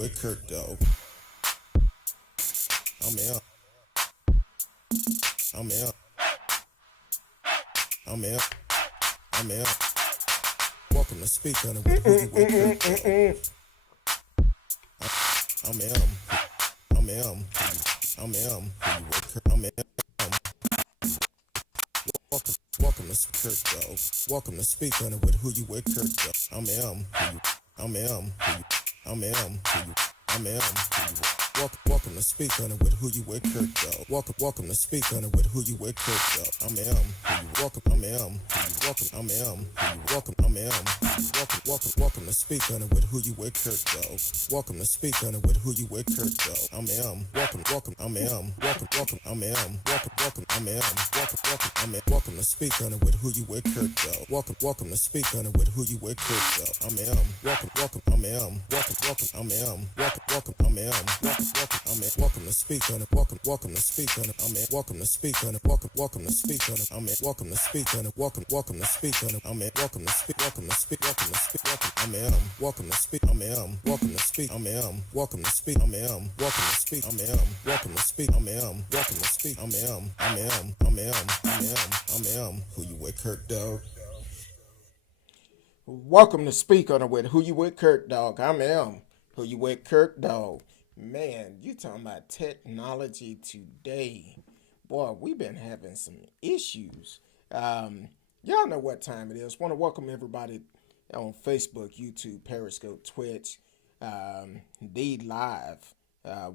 with Kirk, dog. I'm out. I'm out. I'm out. I'm out. Welcome to Speak on it with who you with Kirk, dog. I'm out. I'm out. I'm out. Who you with Kirk? I'm out. Welcome to Kirk, dog. Welcome to Speak on it with who you with Kirk, dog. I'm out. I'm out. I'm out. I'm out. Welcome to Speak on it with who you with Kirk, dog. Welcome to Speak on it with who you with Kirk, dog. I'm welcome. I'm welcome. I'm welcome. I'm welcome to Speak on it with who you with Kirk, dog. Welcome to Speak on it with who you with Kirk, dog. I'm welcome. I'm welcome. I'm welcome. I'm welcome to Speak on it with who you with Kirk, dog. Welcome to Speak on it with who you with Kirk, dog. I'm welcome. I'm welcome. I'm welcome. I'm welcome to Speak on it. Welcome to Speak on it. I'm welcome to Speak on it. Welcome to Speak on it. I'm welcome to Speak on it. Welcome to Speak on it. I'm welcome to Speak. Welcome to Speak. Welcome to Speak. I'm welcome to Speak. I'm welcome to Speak. I'm welcome to Speak. I'm welcome to Speak. I'm welcome to Speak. I'm welcome to Speak. I'm who you with, Kirk, dog? Welcome to Speak on it with who you with, Kirk, dog. I'm M. Who you with, Kirk, dog. Man, you talking about technology today. Boy, we've been having some issues. Y'all know what time it is. Want to welcome everybody on Facebook, YouTube, Periscope, Twitch, Indeed Live.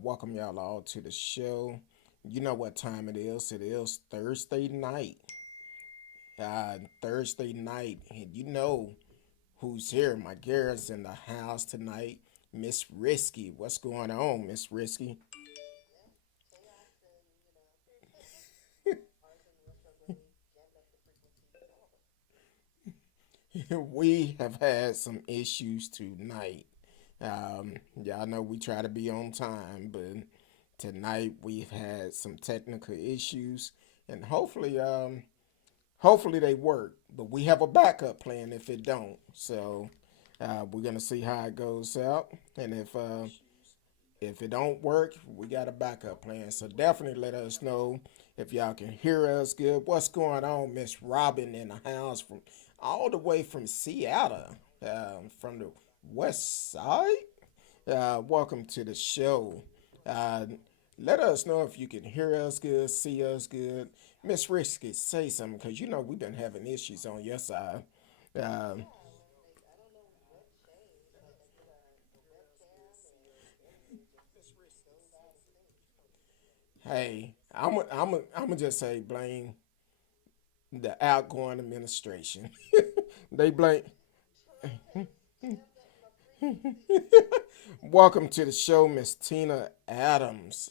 Welcome y'all all to the show. You know what time it is. It is Thursday night. Thursday night, and you know who's here. My girl's in the house tonight, Miss Risky. What's going on, Miss Risky? We have had some issues tonight. Y'all know we try to be on time, but tonight we've had some technical issues, and hopefully they work. But we have a backup plan if it don't. So we're gonna see how it goes out, and if it don't work, we got a backup plan. So definitely let us know if y'all can hear us good. What's going on, Miss Robin in the house from all the way from Seattle, from the west side? Welcome to the show. Uh, Let us know if you can hear us good, see us good. Miss Risky, say something because you know we've been having issues on your side. Um, hey, I'm just say blame the outgoing administration. They blame. Welcome to the show, Miss Tina Adams.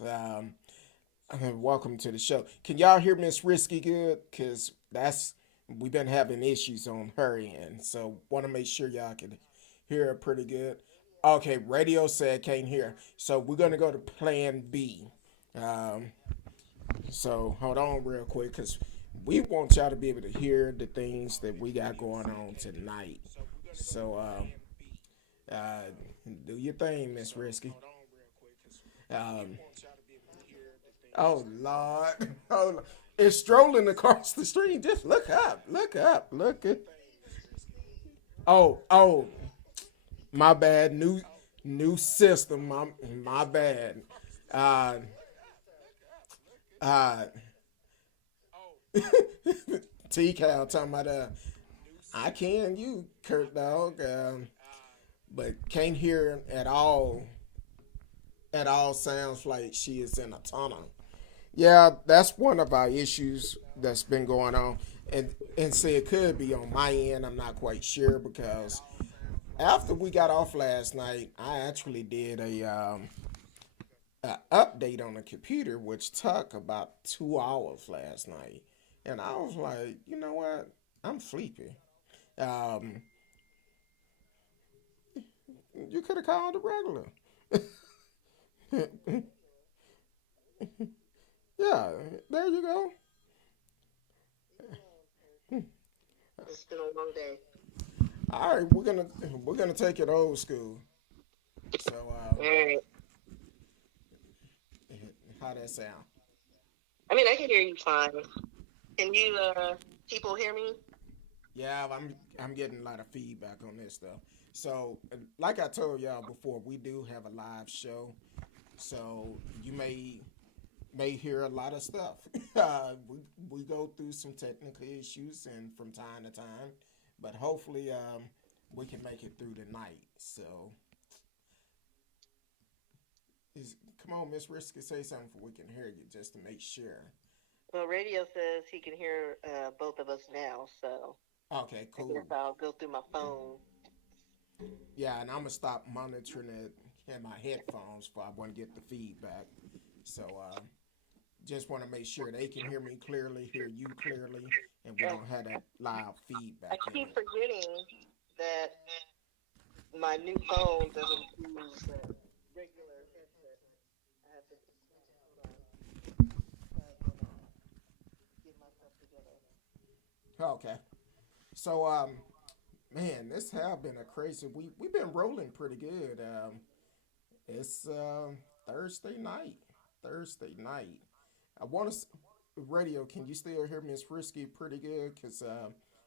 Welcome to the show. Can y'all hear Miss Risky good? Cause that's we've been having issues on her end, so want to make sure y'all can hear her pretty good. Okay, radio said can't hear, so we're gonna go to Plan B. Um, so hold on real quick, cause we want y'all to be able to hear the things that we got going on tonight. So uh, do your thing, Miss Risky. Um, oh Lord, oh, it's strolling across the street. Just look up, look up, look at. Oh, my bad. New system. My bad. Uh, uh, T Cal talking about I can you Kurt dog, but can't hear at all. At all sounds like she is in a tunnel. Yeah, that's one of our issues that's been going on, and say it could be on my end. I'm not quite sure because after we got off last night, I actually did a update on the computer, which took about 2 hours last night, and I was like, you know what, I'm sleepy. Um, you could have called a regular. Yeah, there you go. All right, we're gonna take it old school. So, Alright. how that sound? I mean, I can hear you fine. Can you, people hear me? Yeah, I'm getting a lot of feedback on this stuff. So, like I told y'all before, we do have a live show. So you may hear a lot of stuff. We go through some technical issues and from time to time, but hopefully we can make it through the night. So, come on, Miss Risky, say something so we can hear you just to make sure. Well, radio says he can hear both of us now, so Okay, I guess cool. I'll go through my phone. Yeah, and I'm gonna stop monitoring it in my headphones for I want to get the feedback. So just want to make sure they can hear me clearly, hear you clearly, and we Uh, don't have that loud I feedback in keep it. forgetting that my new phone doesn't use that regular headset. I have to switch it. Hold on, so I can get myself together. Okay. So man, this have been a crazy. We've been rolling pretty good. It's Thursday night. Thursday night. I want to radio. Can you still hear Miss Risky pretty good? Cause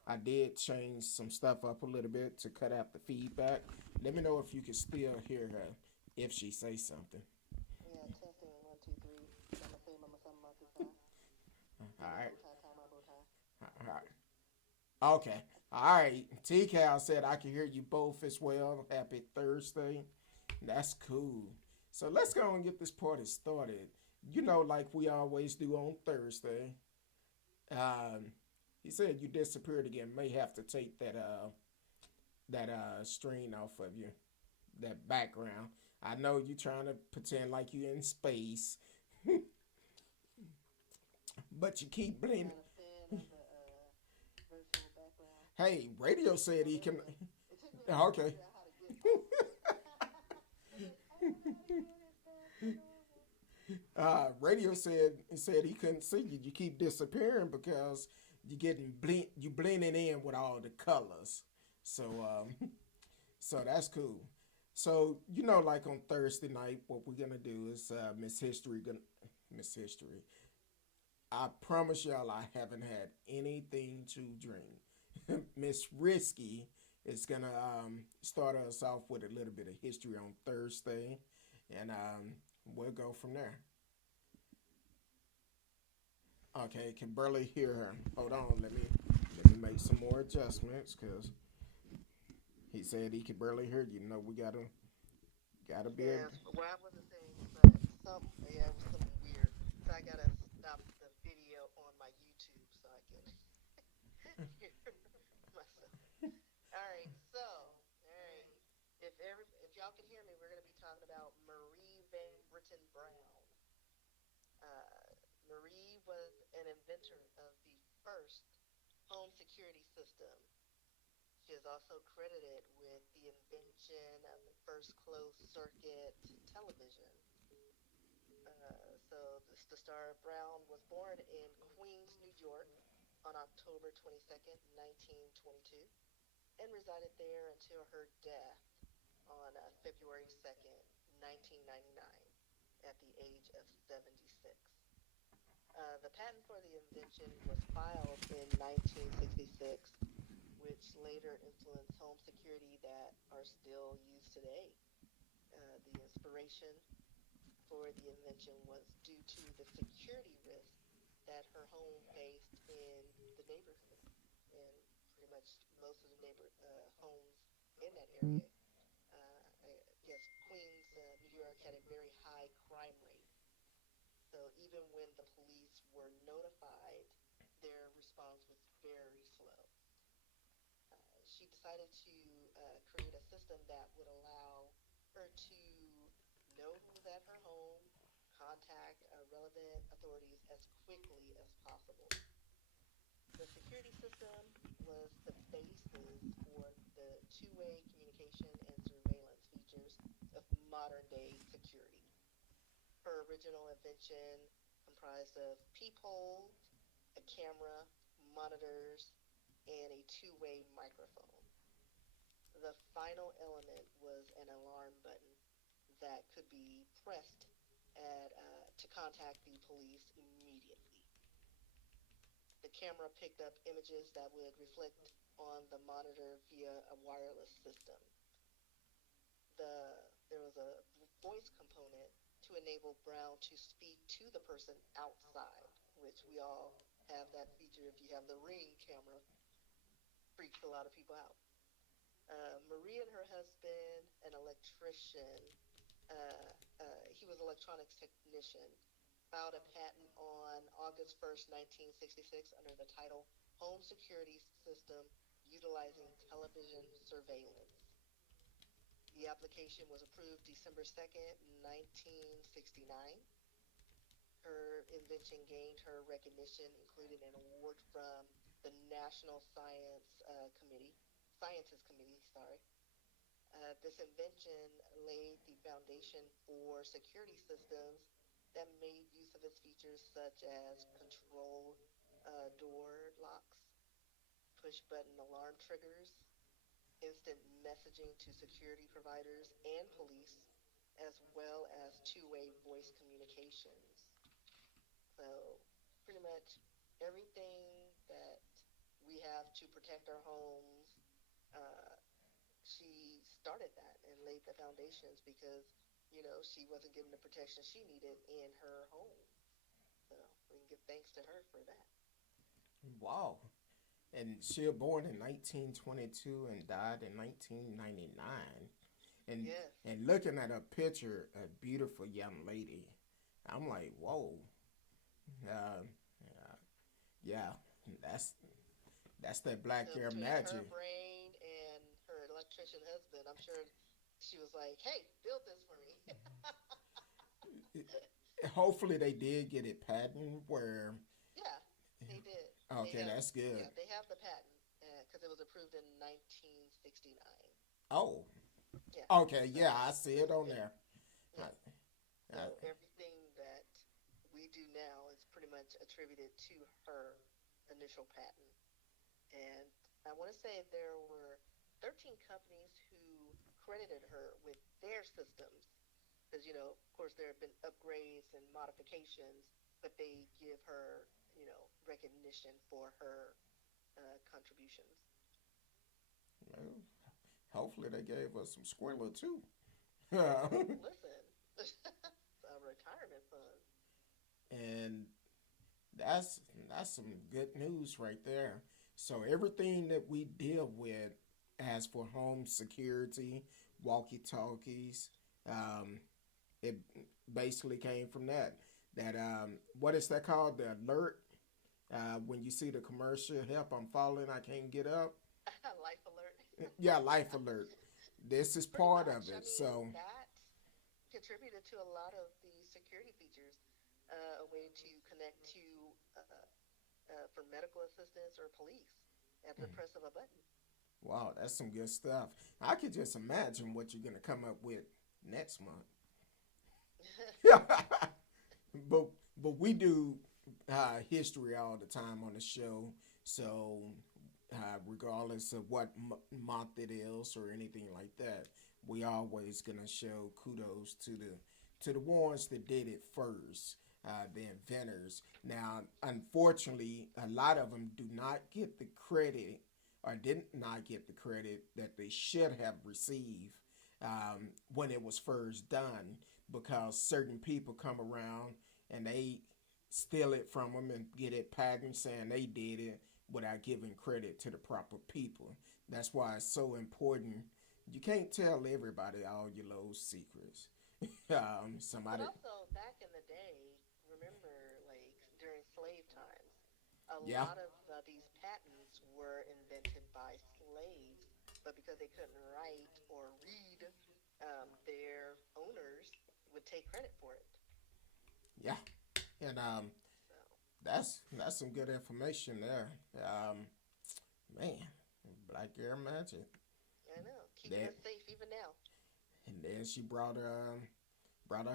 I did change some stuff up a little bit to cut out the feedback. Let me know if you can still hear her if she says something. Yeah, testing 1, 2, 3. Mama say, mama some, mama two, All Time my right. bow tie, time my bow tie. All right. Okay. All right. T Cal said I can hear you both as well. Happy Thursday. That's cool. So let's go and get this party started. You know, like we always do on Thursday. Um, he said you disappeared again. May have to take that screen off of you, that background. I know you trying to pretend like you in space, but you keep blinking. Not a fan of the virtual background. Hey, radio said Oh, he there we can. go. It took me a minute to Okay. figure out how to get off of it. I was like, I don't know how to do this back to normal. Radio said he couldn't see you. You keep disappearing because you blending in with all the colors. So so that's cool. So you know, like on Thursday night, what we're gonna do is Miss History. I promise y'all, I haven't had anything to drink. Miss Risky is gonna start us off with a little bit of history on Thursday, and we'll go from there. Okay, can barely hear her. Hold on, let me make some more adjustments because he said he could barely hear you. No, we gotta be able. Yes, well, I wasn't saying, but yeah, it was something weird. So I gotta stop the video on my YouTube so I can hear myself. All right, so, all right, if y'all can hear me, we're gonna be talking about Marie Van Britten Brown. Marie was an inventor of the first home security system. She is also credited with the invention of the first closed circuit television. The star Brown was born in Queens, New York on October 22nd, 1922, and resided there until her death on February 2nd, 1999, at the age of 76. The patent for the invention was filed in 1966, which later influenced home security that are still used today. The inspiration for the invention was due to the security risk that her home faced in the neighborhood, and pretty much most of the neighbor homes in that area. I guess Queens, New York, had a very high crime rate. So even when the police were notified, their response was very slow. She decided to create a system that would allow her to know who was at her home, contact relevant authorities as quickly as possible. The security system was the basis for the two-way communication and surveillance features of modern day security. Her original invention comprised of peepholes, a camera, monitors, and a two-way microphone. The final element was an alarm button. that could be pressed to contact the police immediately. The camera picked up images that would reflect on the monitor via a wireless system. There was a voice component to enable Brown to speak to the person outside, which we all have that feature. If you have the Ring camera, freaks a lot of people out. Marie and her husband, an electrician, he was an electronics technician, filed a patent on August 1st, 1966, under the title Home Security System Utilizing Television Surveillance. The application was approved December 2nd, 1969. Her invention gained her recognition, including an award from the National Sciences Committee. This invention laid the foundation for security systems that made use of its features, such as control door locks, push button alarm triggers, instant messaging to security providers and police, as well as two-way voice communications. So, pretty much everything that we have to protect our homes, uh, she started that and laid the foundations because, she wasn't given the protection she needed in her home. So, we can give thanks to her for that. Wow. And she was born in 1922 and died in 1999. And Yes. and looking at her picture, a beautiful young lady, I'm like, whoa. Uh, yeah, that's that's that black So, girl between her magic. brain and her electrician husband, I'm sure she was like, hey, build this for me. Hopefully they did get it patent where. Yeah, they did. They Okay, have, that's good. yeah, they have the patent because it was approved in 1969. Oh, Yeah. okay, yeah, So, I see it on yeah, there. yeah. I, So everything that we do now is pretty much attributed to her initial patent. And I want to say there were 13 companies who credited her with their systems because, of course, there have been upgrades and modifications, but they give her, recognition for her contributions. well, hopefully they gave us some squilla too. Listen, a retirement fund. And that's some good news right there. So everything that we deal with as for home security, walkie talkies, um, it basically came from that. That what is that called? The alert. When you see the commercial, help! I'm falling, I can't get up. Life alert. Yeah, life alert. This is Pretty part of much. I it. mean, So that contributed to a lot of the security features, a way to connect to for medical assistance or police at the press of a button. wow, that's some good stuff. I could just imagine what you're gonna come up with next month. but we do history all the time on the show, so regardless of what month it is or anything like that, we always gonna show kudos to the ones that did it first, the inventors. Now, unfortunately, a lot of them do not get the credit or did not get the credit that they should have received when it was first done, because certain people come around and they steal it from them and get it patent saying they did it without giving credit to the proper people. That's why it's so important. You can't tell everybody all your little secrets. But Somebody, also, back in the day, remember, like during slave times, a yeah, lot of these patents were invented by slaves, but because they couldn't write or read, their owners would take credit for it. yeah, and So, that's some good information there. Man, Black Girl Magic. I know, keeping That us safe even now. and then she brought her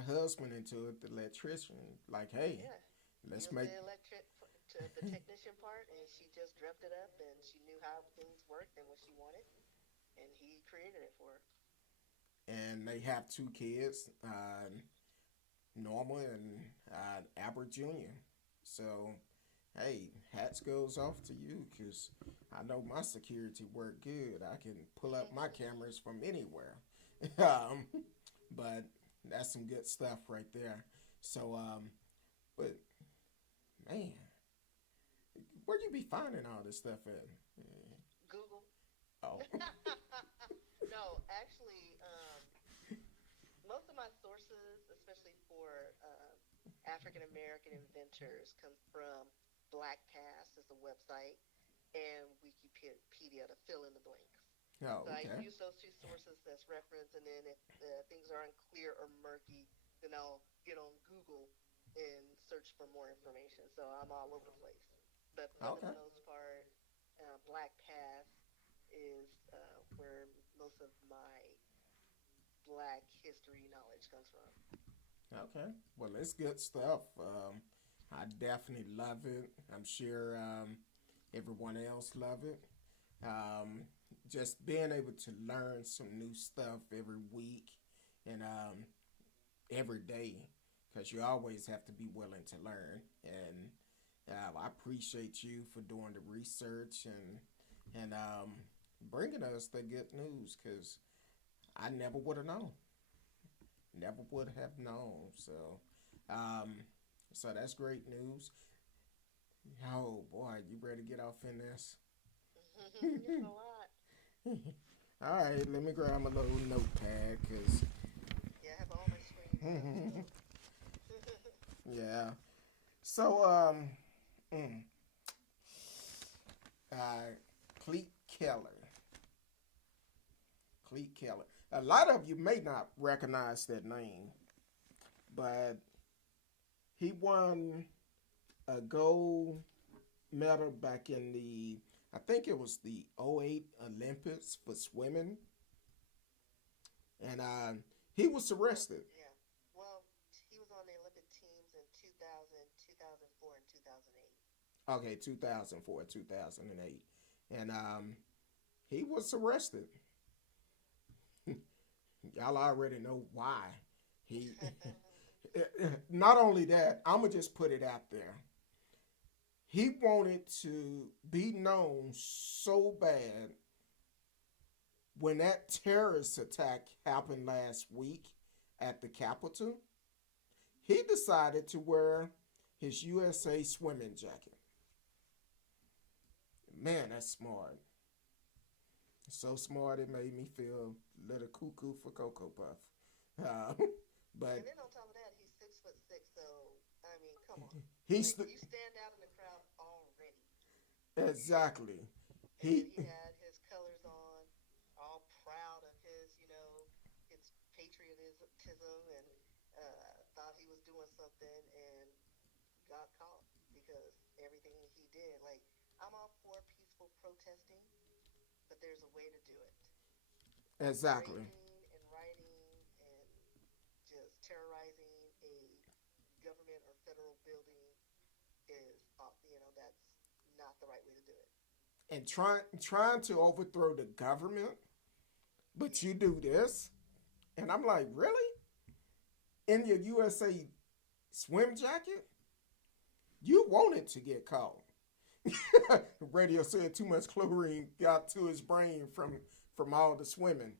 husband into it, the electrician. Like, hey, Yeah, he let's was make. the to the technician part, and she just dreamt it up, and she knew how things worked and what she wanted, and he created it for her. and they have two kids, Norma and Albert Jr. So, hey, hats goes off to you because I know my security work good. I can pull up my cameras from anywhere. um, but that's some good stuff right there. So, but man, where you be finding all this stuff at? Google. Oh, No, actually, most of my sources, especially for African American inventors, come from Black Past as a website and Wikipedia to fill in the blanks. oh, So I okay, use those two sources as reference, and then if things are unclear or murky, then I'll get on Google and search for more information. So I'm all over the place. But for the okay, most part, Black Past is where most of my Black history knowledge comes from. okay. Well, it's good stuff. I definitely love it. I'm sure everyone else love it. Um, just being able to learn some new stuff every week and every day, because you always have to be willing to learn. And I appreciate you for doing the research and bringing us the good news, because I never would have known. Never would have known. Um, so that's great news. Oh boy, you ready to get off in this? It's a lot. All right, let me grab my little notepad, cause Yeah, I have all my screens up too. yeah. So mm, uh, Klete Keller, Klete Keller. A lot of you may not recognize that name, but he won a gold medal back in the, I think it was the '08 Olympics for swimming, and he was arrested. Yeah. Well, he was on the Olympic teams in 2000, 2004, and 2008. Okay, 2004, 2008, and he was arrested. Y'all already know why. He not only that, I'm gonna just put it out there. He wanted to be known so bad when that terrorist attack happened last week at the Capitol. He decided to wear his USA swimming jacket. Man, that's smart. So smart it made me feel a little cuckoo for Cocoa Puff. Uh, but And then on top of that, he's 6'6". So I mean, come on, he's like you stand out in the crowd already, exactly. and He he had his colors on, all proud of his patriotism, and thought he was doing something, and got caught because everything he did. Like I'm all for peaceful protesting, but there's a way to do it. exactly, Raping and rioting and just terrorizing a government or federal building is, that's not the right way to do it. and trying to overthrow the government, but you Yeah. do this, and I'm like, really? In your USA swim jacket? You wanted to get caught. Radio said too much chlorine got to his brain from all the swimming.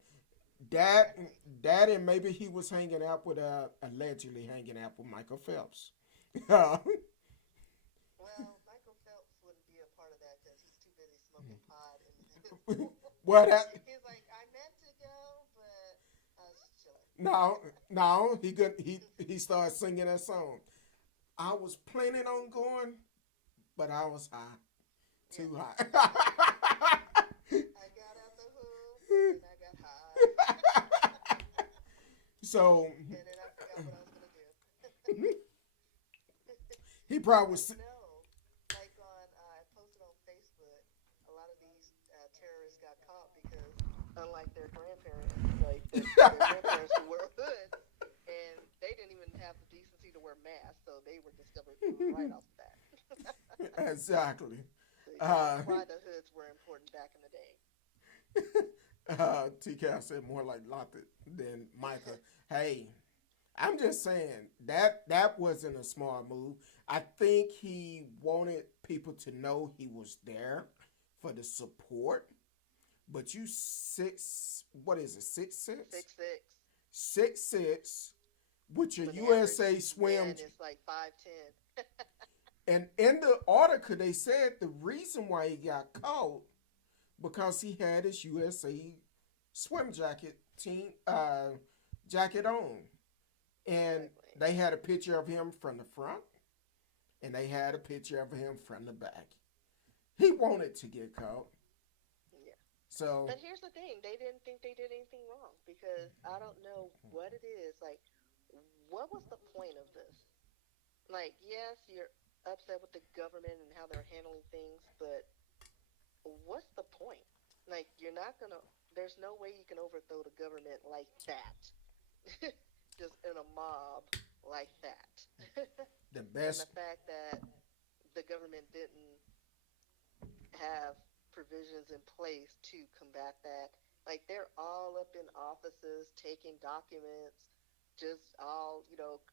That Exactly. that and maybe he was hanging out with allegedly hanging out with Michael Phelps. uh, Well, Michael Phelps wouldn't be a part of that because he's too busy smoking pot in his pool. what happened? He's like, I meant to go, but I was just chilling. No, no, he started singing that song. I was planning on going, but I was high, Yeah. too I high. got out the hood and then I got high. So And then I forgot what I was going to do. he probably But was. no, like I posted on Facebook, a lot of these terrorists got caught because, unlike their grandparents, like their grandparents who wear hoods, and they didn't even have the decency to wear masks, so they were discovered right off the bat. Exactly. So you see, Uh, that's why the hoods were important back in the day. TK said more like Lotta than Micah. Hey, I'm just saying that wasn't a smart move. I think he wanted people to know he was there for the support. But you six, what is it, 6'6"? 6'6", 6'6" with your when the USA average swim. man is like 5'10". And in the article, they said the reason why he got caught because he had his USA swim jacket jacket on, and Exactly. they had a picture of him from the front, and they had a picture of him from the back. He wanted to get caught, Yeah. so But here's the thing: they didn't think they did anything wrong because I don't know what it is. Like, what was the point of this? Like, yes, you're upset with the government and how they're handling things, but what's the point? Like, you're not gonna. There's no way you can overthrow the government like that, just in a mob like that. the And the best. fact that the government didn't have provisions in place to combat that. Like they're all up in offices taking documents, just all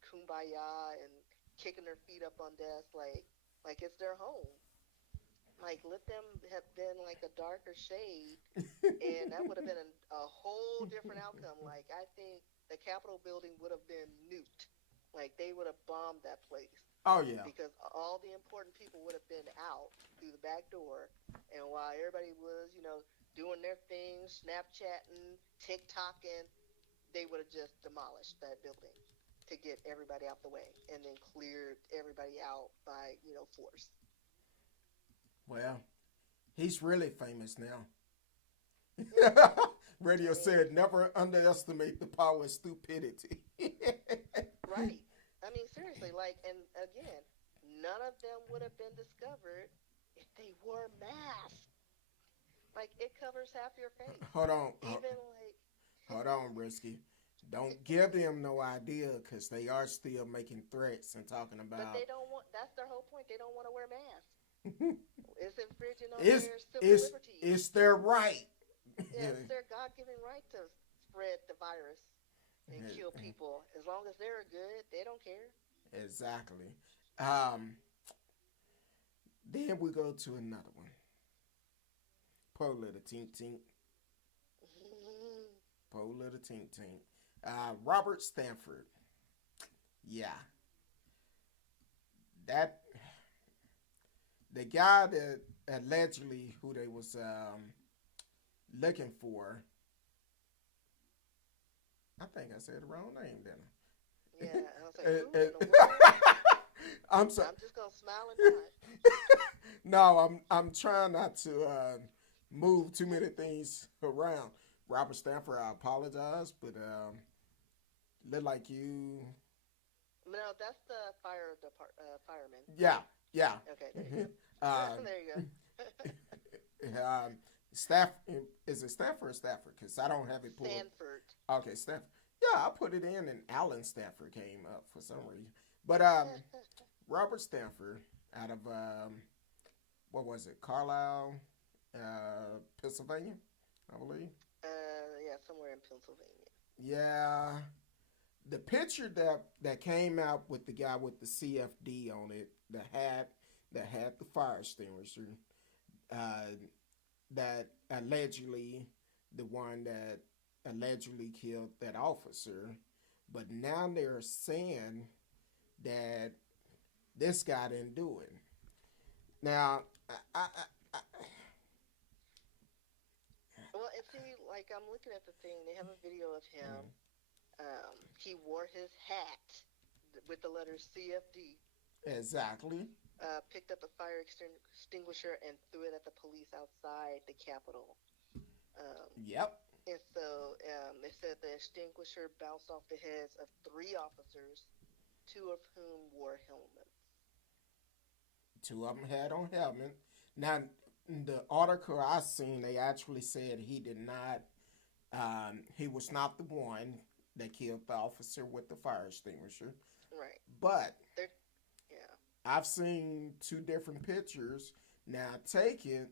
kumbaya and kicking their feet up on desks, like it's their home. Like let them have been like a darker shade, and that would have been a whole different outcome. Like I think the Capitol building would have been nuked. Like they would have bombed that place Oh yeah. because all the important people would have been out through the back door, and while everybody was, doing their things, Snapchatting, TikToking, they would have just demolished that building to get everybody out the way, and then cleared everybody out by, force. Well, he's really famous now. Yeah, I Radio mean, said, never underestimate the power of stupidity. right. I mean, seriously, like, and again, none of them would have been discovered if they wore masks. Like, it covers half your face. hold on, Even like, hold on, Risky. Don't give them no idea because they are still making threats and talking but about they don't want. That's their whole point. They don't want to wear masks. It's infringing on it's their civil it's liberties. it's their right. Yeah, it's their God-given right to spread the virus and kill people. As long as they're good, they don't care. Exactly. Um, then we go to another one. Poor little tink tink. Poor little tink tink. Robert Stanford. Yeah, that the guy that allegedly who they was looking for. I think I said the wrong name, Yeah, didn't I was like, I? who in the world? I'm sorry. I'm just gonna smile and nod. No, I'm trying not to move too many things around. Robert Stanford, I apologize, but look like you. No, that's the fireman. Yeah, Right? yeah. Okay, there you go. uh, There you go. um, Staff is it Stanford or Stafford? Because I don't have it pulled. Sanford. Okay, Stanford. Yeah, I put it in, and Alan Stanford came up for some reason. But Robert Stanford out of what was it, Carlisle, Pennsylvania, I believe. Yeah, somewhere in Pennsylvania. Yeah, the picture that came out with the guy with the CFD on it, the hat that had the fire extinguisher, uh, that allegedly the one that allegedly killed that officer, but now they're saying that this guy didn't do it. Now, I Well, and see, like I'm looking at the thing. They have a video of him. He wore his hat with the letters CFD. exactly. Picked up a fire extinguisher and threw it at the police outside the Capitol. Um, Yep. and so it said the extinguisher bounced off the heads of three officers, two of whom wore helmets. Two of them had on helmet. Now, the article I seen, they actually said he did not. He was not the one that killed the officer with the fire extinguisher. Right. But They're yeah. I've seen two different pictures. Now, take it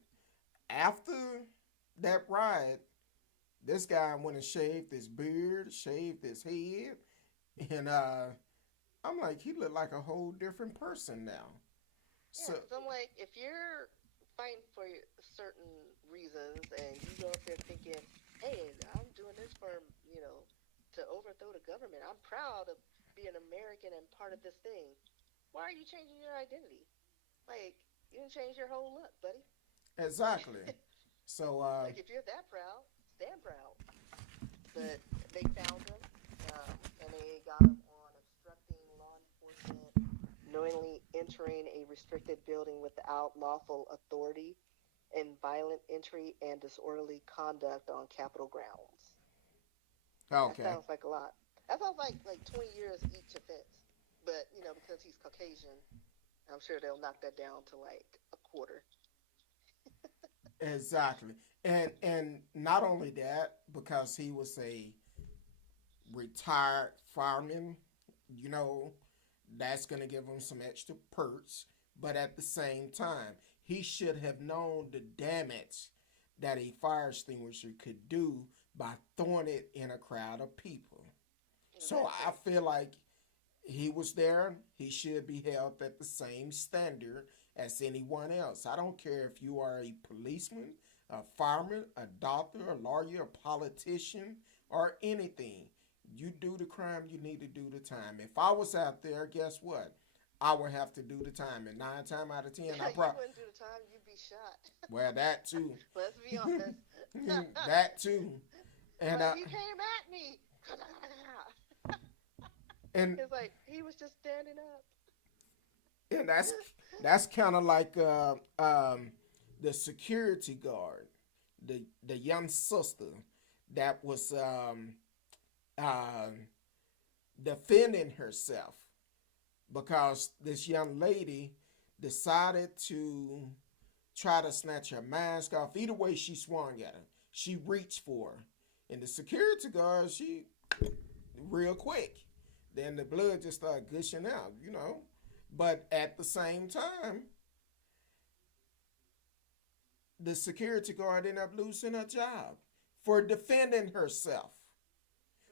after that riot. This guy went and shaved his beard, shaved his head, and I'm like, he looked like a whole different person now. Yeah, So because I'm like, if you're fighting for certain reasons and you go up there thinking, hey, I'm doing this for, you know, to overthrow the government, I'm proud of being American and part of this thing. Why are you changing your identity? Like, you didn't change your whole look, buddy. exactly. So Like, if you're that proud, stand proud. But they found him, and they got him on obstructing law enforcement, knowingly entering a restricted building without lawful authority, and violent entry and disorderly conduct on Capitol grounds. That okay, sounds like a lot. That sounds like 20 years each offense. But you know, because he's Caucasian, I'm sure they'll knock that down to like a quarter. exactly. And not only that, because he was a retired fireman, you know, that's going to give him some extra perks. But at the same time, he should have known the damage that a fire extinguisher could do by throwing it in a crowd of people. So I Exactly. feel like he was there. He should be held at the same standard as anyone else. I don't care if you are a policeman, a fireman, a doctor, a lawyer, a politician, or anything. You do the crime, you need to do the time. If I was out there, guess what? I would have to do the time. And 9 times out of 10, I You probably, wouldn't do the time, you'd be shot. well, that too. Let's be honest. That too. And, Like he came at me. and, It's like he was just standing up. and that's kind of like the security guard, the young sister that was uh, defending herself because this young lady decided to try to snatch her mask off. Either way, she swung at her. She reached for her, and the security guard, she real quick. Then the blood just started gushing out, you know. But at the same time, the security guard ended up losing her job for defending herself,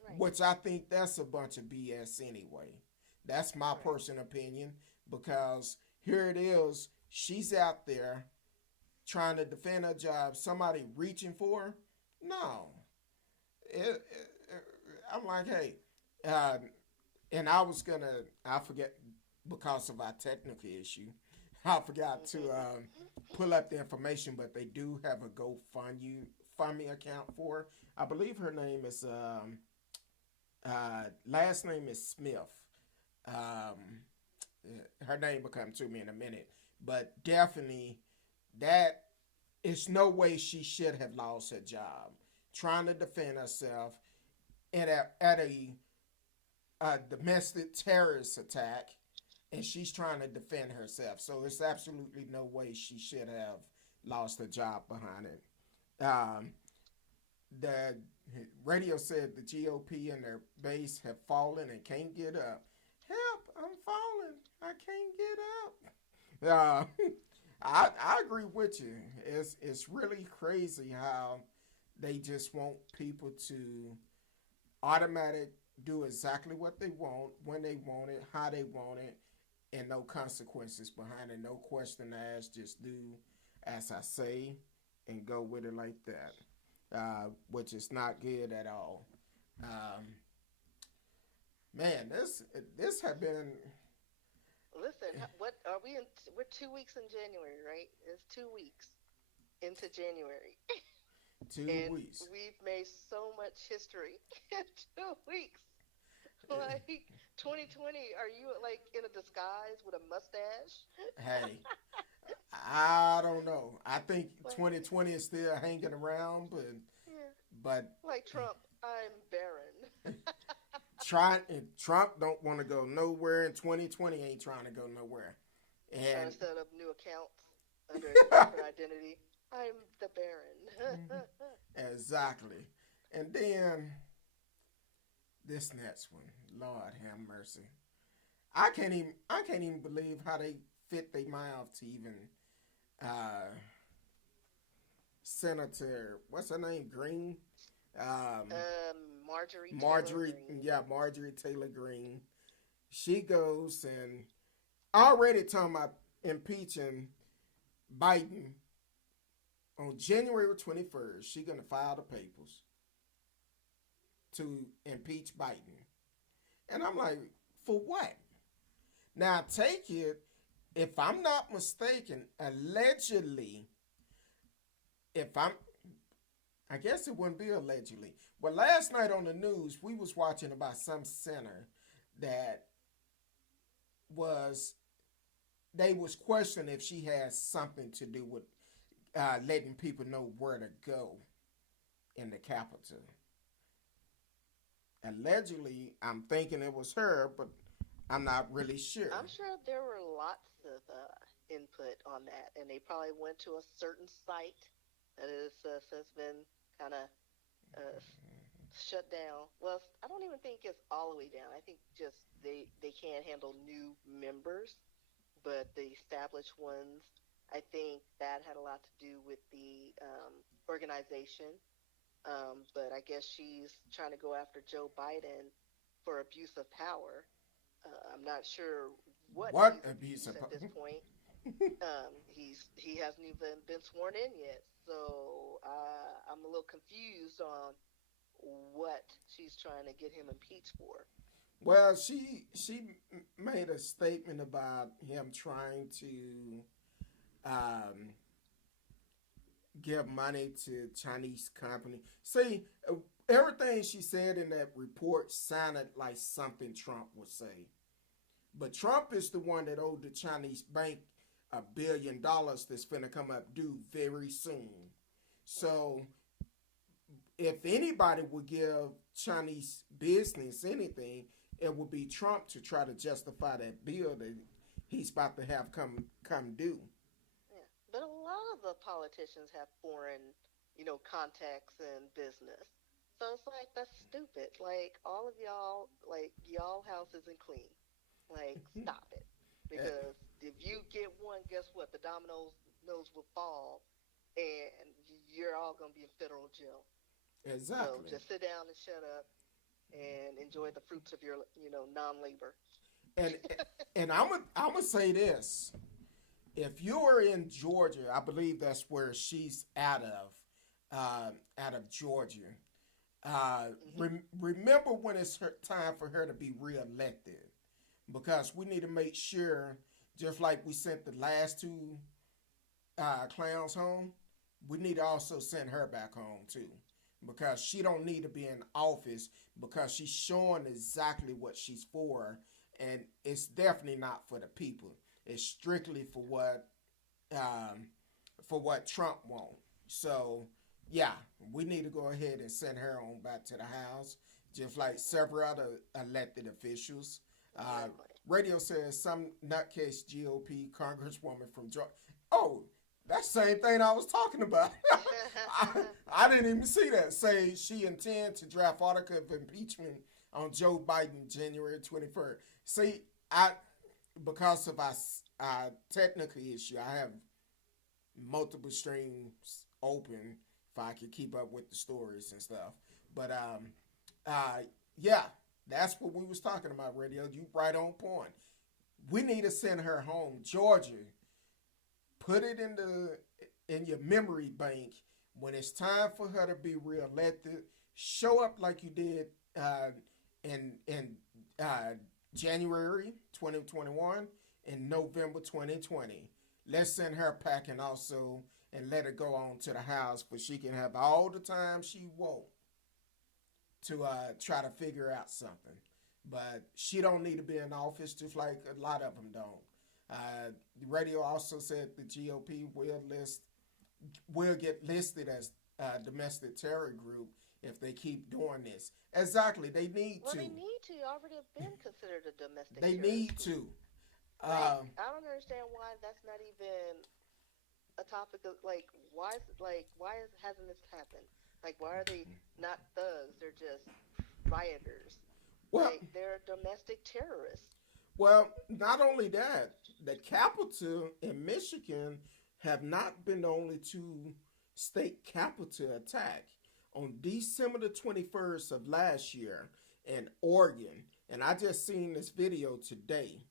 Right, which I think that's a bunch of BS anyway. That's my right. personal opinion because here it is, she's out there trying to defend her job, somebody reaching for her. No. I'm like, hey, uh, and I was going to, I forget, because of our technical issue, I forgot to pull up the information, but they do have a GoFundMe account for her. I believe her name is last name is Smith. Um, Her name will come to me in a minute, but definitely that is no way she should have lost her job trying to defend herself at a domestic terrorist attack, and she's trying to defend herself. So there's absolutely no way she should have lost her job behind it. The radio said the GOP and their base have fallen and can't get up. Help! I'm falling. I can't get up. I agree with you. It's really crazy how they just want people to automatic do exactly what they want, when they want it, how they want it, and no consequences behind it, no question asked. Just do as I say and go with it like that, which is not good at all. Um, Man, this have been Listen, what are we in? We're 2 weeks in January, right? It's 2 weeks into January, two and weeks. we've made so much history in 2 weeks. Like 2020, are you like in a disguise with a mustache? Hey, I don't know. I think Like, 2020 is still hanging around, but yeah, but like Trump, I'm barren. Trump don't want to go nowhere, and 2020 ain't trying to go nowhere. Trying And to set up new accounts under a different identity. I'm the Baron. exactly. And then this next one, Lord have mercy. I can't even believe how they fit their mouth to even uh Senator, what's her name, Green, Um, Marjorie Taylor Marjorie, Green. yeah, Marjorie Taylor Green. She goes and already talking about impeaching Biden on January 21st. She gonna file the papers to impeach Biden, and I'm like, for what? Now take it. If I'm not mistaken, allegedly, if I'm, I guess it wouldn't be allegedly. But last night on the news, we was watching about some center that was they was questioning if she has something to do with letting people know where to go in the capital. Allegedly, I'm thinking it was her, but I'm not really sure. I'm sure there were lots of input on that, and they probably went to a certain site that has been kind of uh, shut down. Well, I don't even think it's all the way down. I think just they can't handle new members, but the established ones, I think that had a lot to do with the organization. But I guess she's trying to go after Joe Biden for abuse of power. I'm not sure what What he's abuse abused of at this point. He hasn't even been sworn in yet, so I'm a little confused on what she's trying to get him impeached for. Well, she made a statement about him trying to um, give money to Chinese company. See, everything she said in that report sounded like something Trump would say. But Trump is the one that owed the Chinese bank $1 billion that's finna come up due very soon. So if anybody would give Chinese business anything, it would be Trump to try to justify that bill that he's about to have come due. Yeah, but a lot of the politicians have foreign, contacts and business. So it's like that's stupid. Like all of y'all, like y'all house isn't clean. Like stop it, because if you get one, guess what? The dominoes nose will fall, and you're all gonna be in federal jail. So Exactly. just sit down and shut up and enjoy the fruits of your, non-labor. And and I'm gonna say this: if you are in Georgia, I believe that's where she's out of Georgia. Hmm. Remember when it's time for her to be reelected, because we need to make sure, just like we sent the last two clowns home, we need to also send her back home too, because she don't need to be in office, because she's showing exactly what she's for, and it's definitely not for the people. It's strictly um, for what Trump wants. So yeah, we need to go ahead and send her on back to the House, just like Hmm. several other elected officials. Uh, Exactly. Radio says some nutcase GOP congresswoman from Georgia. Oh, that's the same thing I was talking about. I, I didn't even see that. Say she intends to draft article of impeachment on Joe Biden January 21st. See, I because of our technical issue, I have multiple streams open if I could keep up with the stories and stuff. But uh, yeah, that's what we was talking about. Radio, you right on point. We need to send her home, Georgia. Put it in your memory bank when it's time for her to be reelected. Show up like you did in January 2021 and November 2020. Let's send her packing also and let her go on to the House, but she can have all the time she wants to try to figure out something. But she don't need to be in office, just like a lot of them don't. The radio also said the GOP will get listed as a domestic terror group if they keep doing this. Exactly, they need Well, to. they need to already have been considered a domestic They terrorist need group. to. Like, Uh, I don't understand why that's not even a topic of why hasn't this happened? Like, why are they not thugs? They're just rioters. well, Like, they're domestic terrorists. well, not only that, the capital in Michigan have not been the only two state capital attack. on December the 21st of last year in Oregon, and I just seen this video today.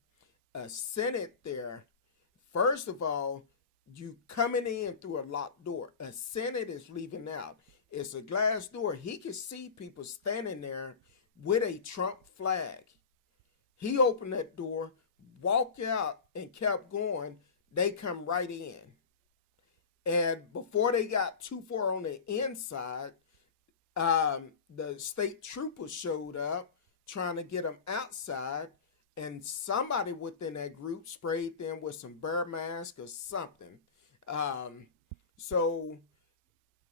A Senate there, first of all, you coming in through a locked door. A Senate is leaving out. It's a glass door. He could see people standing there with a Trump flag. He opened that door, walked out, and kept going. They come right in. And before they got too far on the inside, the state troopers showed up trying to get them outside, and somebody within that group sprayed them with some bear mask or something. Um, so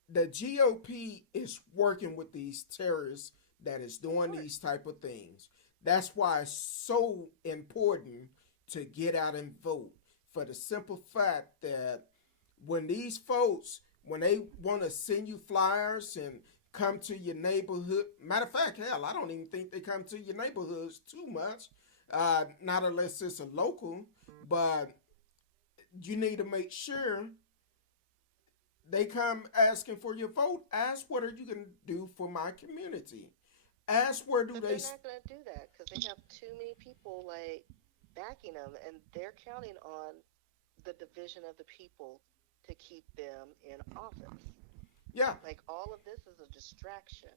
the GOP is working with these terrorists that is doing these type of things. That's why it's so important to get out and vote, for the simple fact that when these folks, when they want to send you flyers and come to your neighborhood, matter of fact, hell, I don't even think they come to your neighborhoods too much, not unless it's a local, but you need to make sure they come asking for your vote. Ask, what are you going to do for my community? Ask, where do But they... they're not going to do that because they have too many people like backing them, and they're counting on the division of the people to keep them in office. Yeah, Like all of this is a distraction.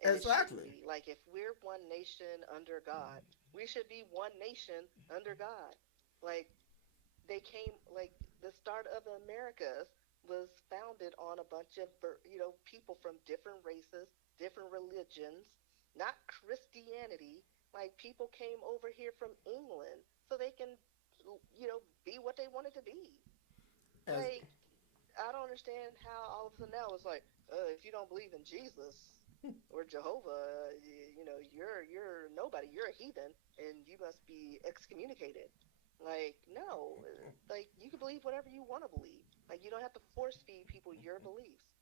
And it shouldn't exactly. be. Like if we're one nation under God, we should be one nation under God. Like they came, like the start of the Americas was founded on a bunch of people from different races, different religions, not Christianity. Like people came over here from England so they can be what they wanted to be. As, Like I don't understand how all of a sudden now it's like, if you don't believe in Jesus or Jehovah, you're nobody. You're a heathen, and you must be excommunicated. Like no, like you can believe whatever you want to believe. Like you don't have to force feed people your beliefs.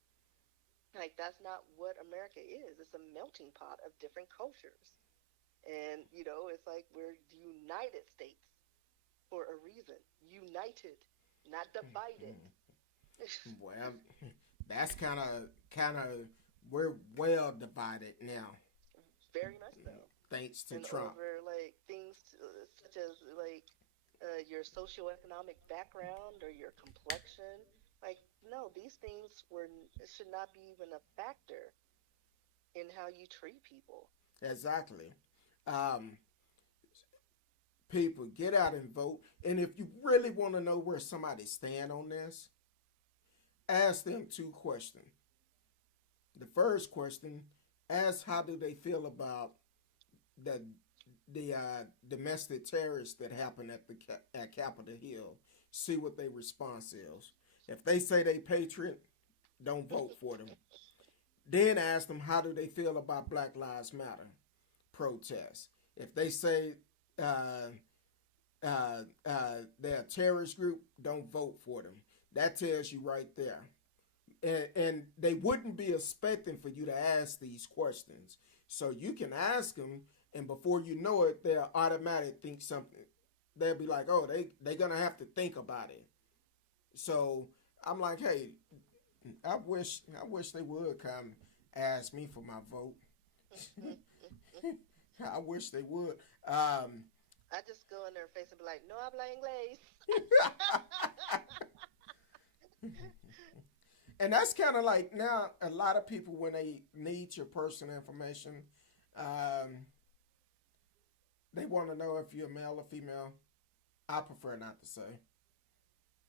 Like that's not what America is. It's a melting pot of different cultures, and it's like we're the United States for a reason. United, not divided. well, that's kind of we're well divided now, Very much so. thanks to And Trump. over like things such as like your socioeconomic background or your complexion. Like no, these things should not be even a factor in how you treat people. Exactly. Um, People, get out and vote. And if you really want to know where somebody stand on this, ask them two questions. The first question, ask how do they feel about the domestic terrorists that happened at Capitol Hill. See what their response is. If they say they patriot, don't vote for them. Then ask them how do they feel about Black Lives Matter protests. If they say uh, they're a terrorist group, don't vote for them. That tells you right there. And they wouldn't be expecting for you to ask these questions. So you can ask them, and before you know it, they'll automatically think something. They'll be like, oh, they're going to have to think about it. So I'm like, hey, I wish they would come ask me for my vote. I wish they would. I just go in their face and be like, no habla inglés. And that's kind of like now a lot of people when they need your personal information, um, they want to know if you're male or female. I prefer not to say.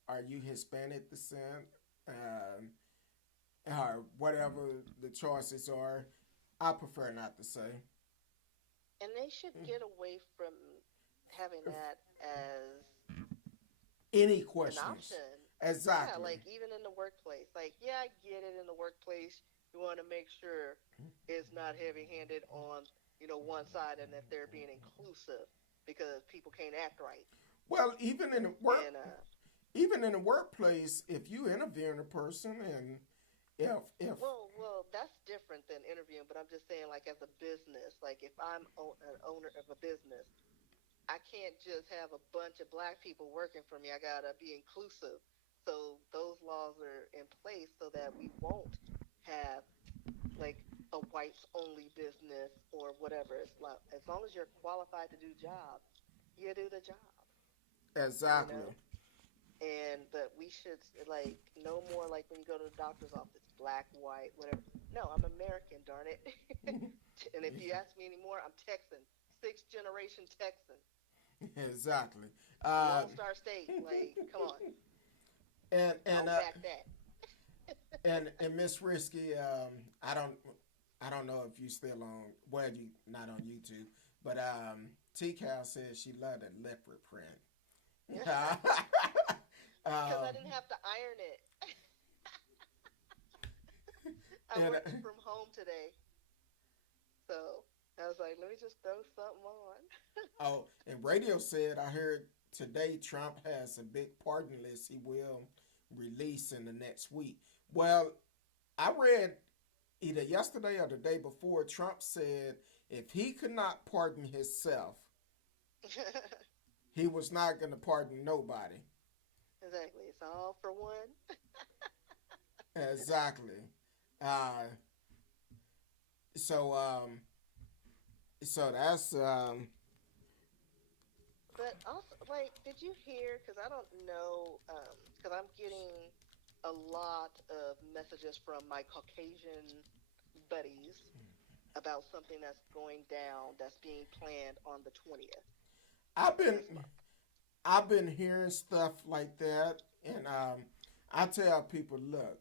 Are you Hispanic descent? Or whatever the choices are. I prefer not to say. And they should get away from having that as Any an questions? option. Yeah, Exactly. like even in the workplace. Like, yeah, I get it in the workplace. You want to make sure it's not heavy handed on, one side and that they're being inclusive because people can't act right. Well, And even in the workplace, if you interviewing a person and if well, that's different than interviewing, but I'm just saying, like, as a business, like, if I'm an owner of a business, I can't just have a bunch of black people working for me. I gotta be inclusive. So those laws are in place so that we won't have like a whites only business or whatever. It's like as long as you're qualified to do the job, you do the job, you know. Exactly. And but we should like no more like when you go to the doctor's office, black, white, whatever. No, I'm American, darn it. And if you ask me anymore, I'm Texan, sixth generation Texan, Exactly. Lone Star State. Like, come on, And I and don't uh, back that. and Miss Risky, I don't know if you still on. Well, you not on YouTube, but T Cal says she loved a leopard print. Because I um, didn't have to iron it. I and worked from home today, so I was like, let me just throw something on. oh, and radio said I heard today Trump has a big pardon list he will release in the next week. Well, I read either yesterday or the day before Trump said if he could not pardon himself, he was not going to pardon nobody. Exactly. It's all for one. Exactly. Uh, so so that's But also, like, did you hear? Because I don't know, because I'm getting a lot of messages from my Caucasian buddies about something that's going down that's being planned on the 20th I've of been this month. I've been hearing stuff like that, and I tell people, look,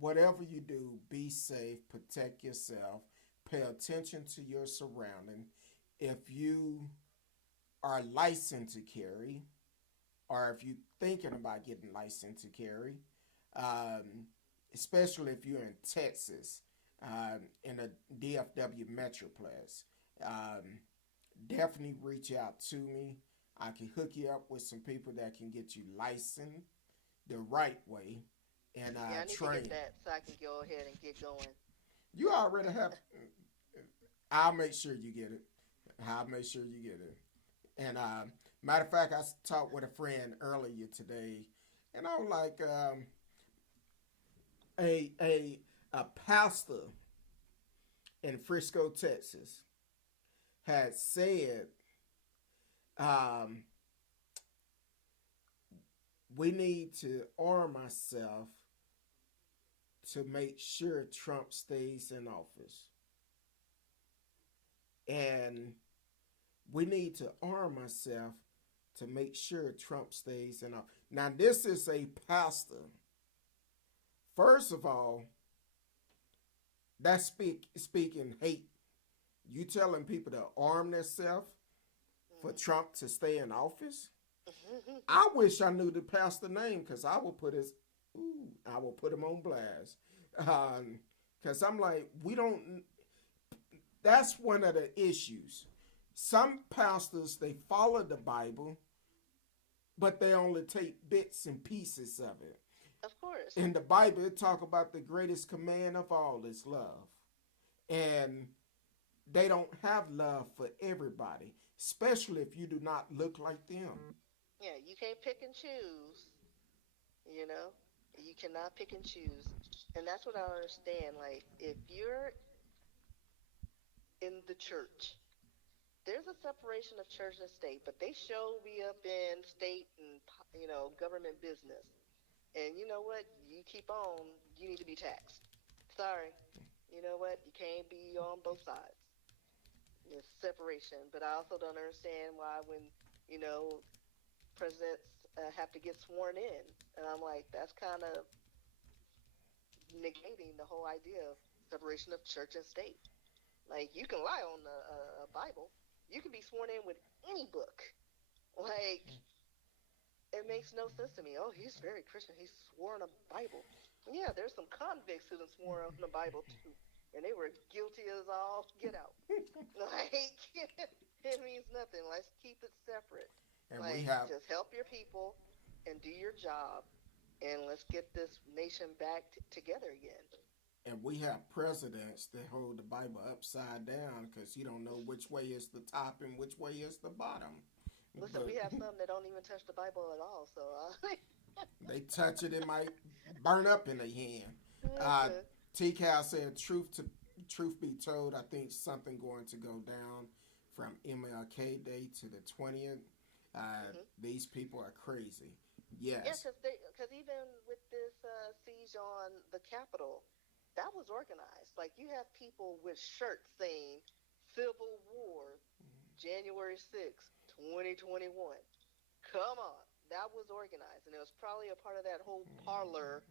whatever you do, be safe, protect yourself, pay attention to your surrounding. If you are licensed to carry, or if you're thinking about getting licensed to carry, um, especially if you're in Texas, in a DFW Metroplex, um, definitely reach out to me. I can hook you up with some people that can get you licensed the right way and Yeah, I need to get train. that so I can go ahead and get going. You already have. I'll make sure you get it. I'll make sure you get it. And matter of fact, I talked with a friend earlier today, and I was like, a a a pastor in Frisco, Texas, had said, um, we need to arm ourselves to make sure Trump stays in office, and we need to arm ourselves to make sure Trump stays in office. Now, this is a pastor. First of all, that's speaking hate. You telling people to arm themselves for Trump to stay in office? Hmm. I wish I knew the pastor name because I would put his, I will put him on blast. Because I'm like, we don't. That's one of the issues. Some pastors they follow the Bible, but they only take bits and pieces of it. Of course. In the Bible, it talk about the greatest command of all is love, and they don't have love for everybody, especially if you do not look like them. Yeah, you can't pick and choose, you know? You cannot pick and choose. And that's what I don't understand. Like, if you're in the church, there's a separation of church and state, but they show be up in state and, government business. And you know what? You keep on, you need to be taxed. Sorry. You know what? You can't be on both sides. It's separation. But I also don't understand why when, you know, presidents have to get sworn in. And I'm like, that's kind of negating the whole idea of separation of church and state. Like, you can lie on a Bible. You can be sworn in with any book. Like, it makes no sense to me. Oh, he's very Christian. He swore on a Bible. Yeah, there's some convicts who have sworn on the Bible too, and they were guilty as all get out. Like, it means nothing. Let's keep it separate. And we Like, have just help your people and do your job, and let's get this nation back together again. and we have presidents that hold the Bible upside down because you don't know which way is the top and which way is the bottom. Listen, we But have some that don't even touch the Bible at all. So, they touch it, it might burn up in their hand. Uh, listen. T-Cal said, truth be told, I think something going to go down from MLK Day to the 20th. These people are crazy. Yeah, Yes. because even with this siege on the Capitol, that was organized. Like you have people with shirts saying "Civil War, January 6th, 2021." Come on, that was organized, and it was probably a part of that whole Parlor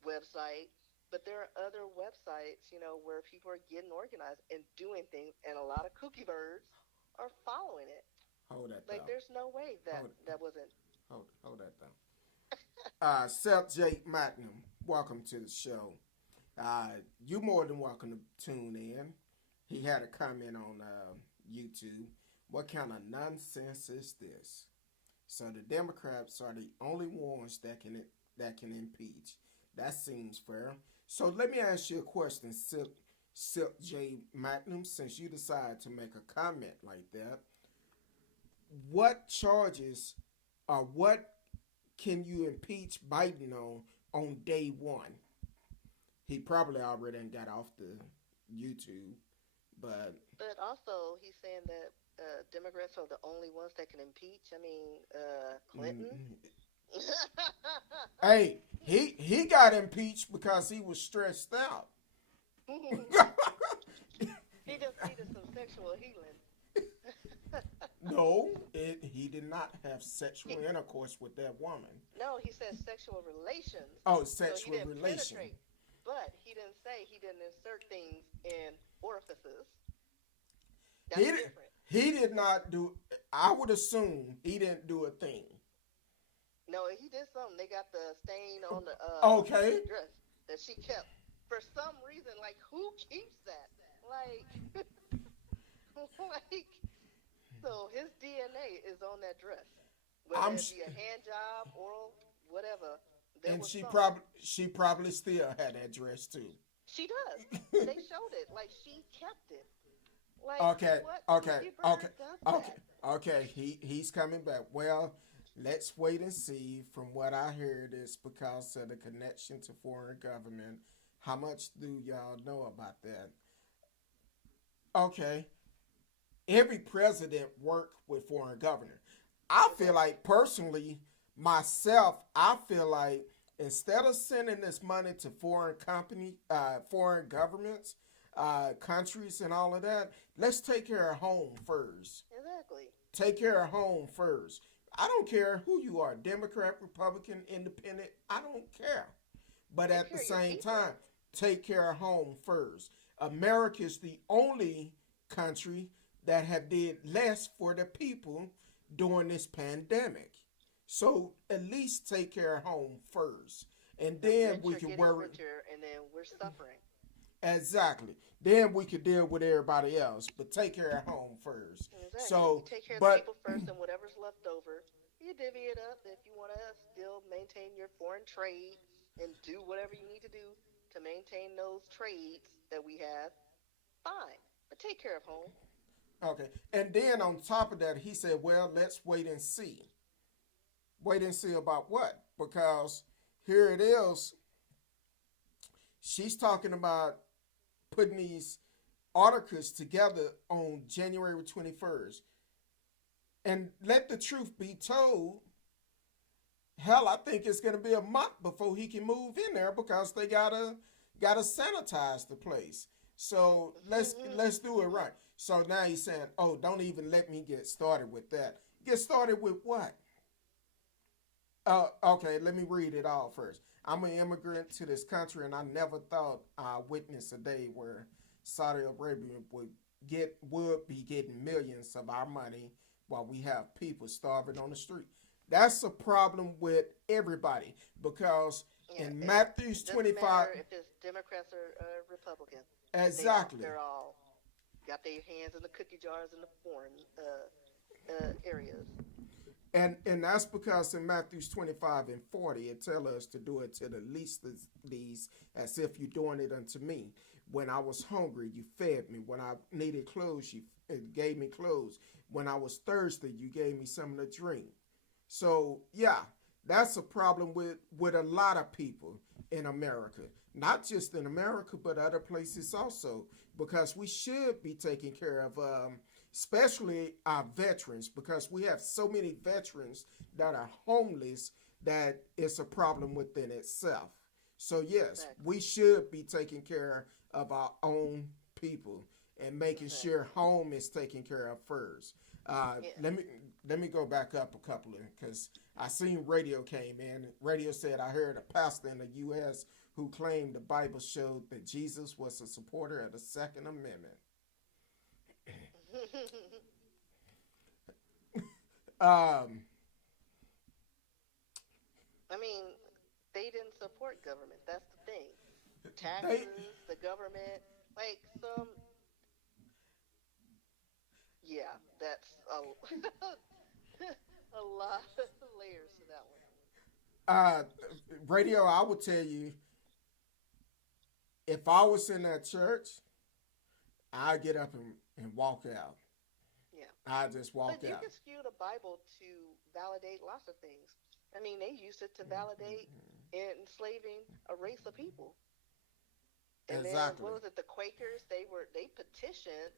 website. But there are other websites, where people are getting organized and doing things, and a lot of cookie birds are following it. Hold that Like, thought. there's no way that Hold, that wasn't. hold that thought. Seth J. Magnum, welcome to the show. You more than welcome to tune in. He had a comment on YouTube. What kind of nonsense is this? So the Democrats are the only ones that can impeach. That seems fair. So let me ask you a question, Sip J. Magnum, since you decided to make a comment like that. What charges or what can you impeach Biden on day one? He probably already got off the YouTube, but But also, he's saying that Democrats are the only ones that can impeach. I mean, Clinton. mm, hey, he got impeached because he was stressed out. He just needed some sexual healing. No, he did not have sexual He, intercourse with that woman. no, he said sexual relations. Oh, So he sexual didn't relation. penetrate. But he didn't say he didn't insert things in orifices. He That's did, different. he did not do. I would assume he didn't do a thing. No, he did something. They got the stain on Okay, the dress that she kept for some reason. Like, who keeps that? Like, like, so his DNA is on that dress, whether I'm it be a hand job, oral, whatever. There and was she something. probably still had that dress too. She does. They showed it. Like, she kept it. Like, Okay, what okay, cookie okay, bird does okay, that? okay. He's coming back. Well, let's wait and see. From what I heard, it's because of the connection to foreign government. How much do y'all know about that? Okay, every president worked with foreign governor. I feel Exactly. like personally, myself, I feel like instead of sending this money to foreign governments, countries, and all of that, let's take care of home first. Exactly. Take care of home first. I don't care who you are, Democrat, Republican, Independent. I don't care. But Take at the care of your same people. time, take care of home first. America is the only country that have did less for the people during this pandemic. So at least take care of home first. And The then rich we are can getting worry. richer, and then we're suffering. Exactly. Then we could deal with everybody else. But take care of home first. Exactly. You So, take care of the but people first, and whatever's left over, you divvy it up if you want to still maintain your foreign trade and do whatever you need to do to maintain those trades that we have. Fine, but take care of home. okay. And then on top of that, he said, well, let's wait and see. Wait and see about what? Because here it is. She's talking about putting these articles together on January 21st. And let the truth be told, hell, I think it's going to be a month before he can move in there because they gotta sanitize the place. So let's do it right. So now he's saying, oh, don't even let me get started with that. Get started with what? Okay, let me read it all first. I'm an immigrant to this country, and I never thought I witnessed a day where Saudi Arabia would be getting millions of our money while we have people starving on the street. That's a problem with everybody because Yeah, in it Matthew's doesn't 25, matter if it's Democrats or Republicans. exactly. They're all got their hands in the cookie jars in the foreign areas. And that's because in Matthew's 25 and 40, it tells us to do it to the least of these as if you're doing it unto me. When I was hungry, you fed me. When I needed clothes, you gave me clothes. When I was thirsty, you gave me something to drink. So, yeah, that's a problem with a lot of people in America, not just in America, but other places also, because we should be taking care of, especially our veterans, because we have so many veterans that are homeless that it's a problem within itself. So yes, Exactly. we should be taking care of our own people and making sure Exactly. home is taken care of first. Yeah. Let me go back up a couple of, because I seen radio came in. Radio said I heard a pastor in the U.S. who claimed the Bible showed that Jesus was a supporter of the Second Amendment. Um, I mean, they didn't support government. That's the thing. they Taxes, the government, like some, yeah, that's a, a lot of layers to that one. uh, radio. I would tell you, if I was in that church, I'd get up and walk out. Yeah. I just walk But you out. can skew the Bible to validate lots of things. I mean, they used it to validate enslaving a race of people. And then Exactly. what was it? The Quakers, they petitioned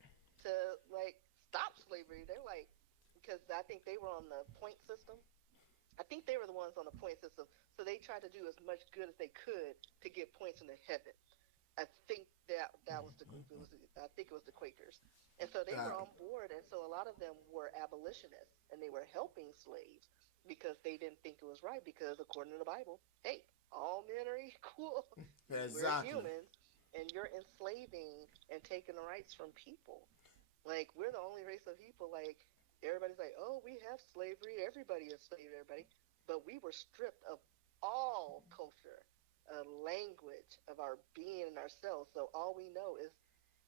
to like stop slavery. They're like, because I think they were on the point system. I think they were the ones on the point system. So they tried to do as much good as they could to get points into heaven. I think that was the group. I think it was the Quakers, and so they Uh, were on board. And so a lot of them were abolitionists, and they were helping slaves because they didn't think it was right. Because according to the Bible, hey, all men are equal. We're exactly. humans, and you're enslaving and taking the rights from people. Like we're the only race of people. Like everybody's like, oh, we have slavery. Everybody enslaved everybody, but we were stripped of all culture, language, of our being and ourselves. So all we know is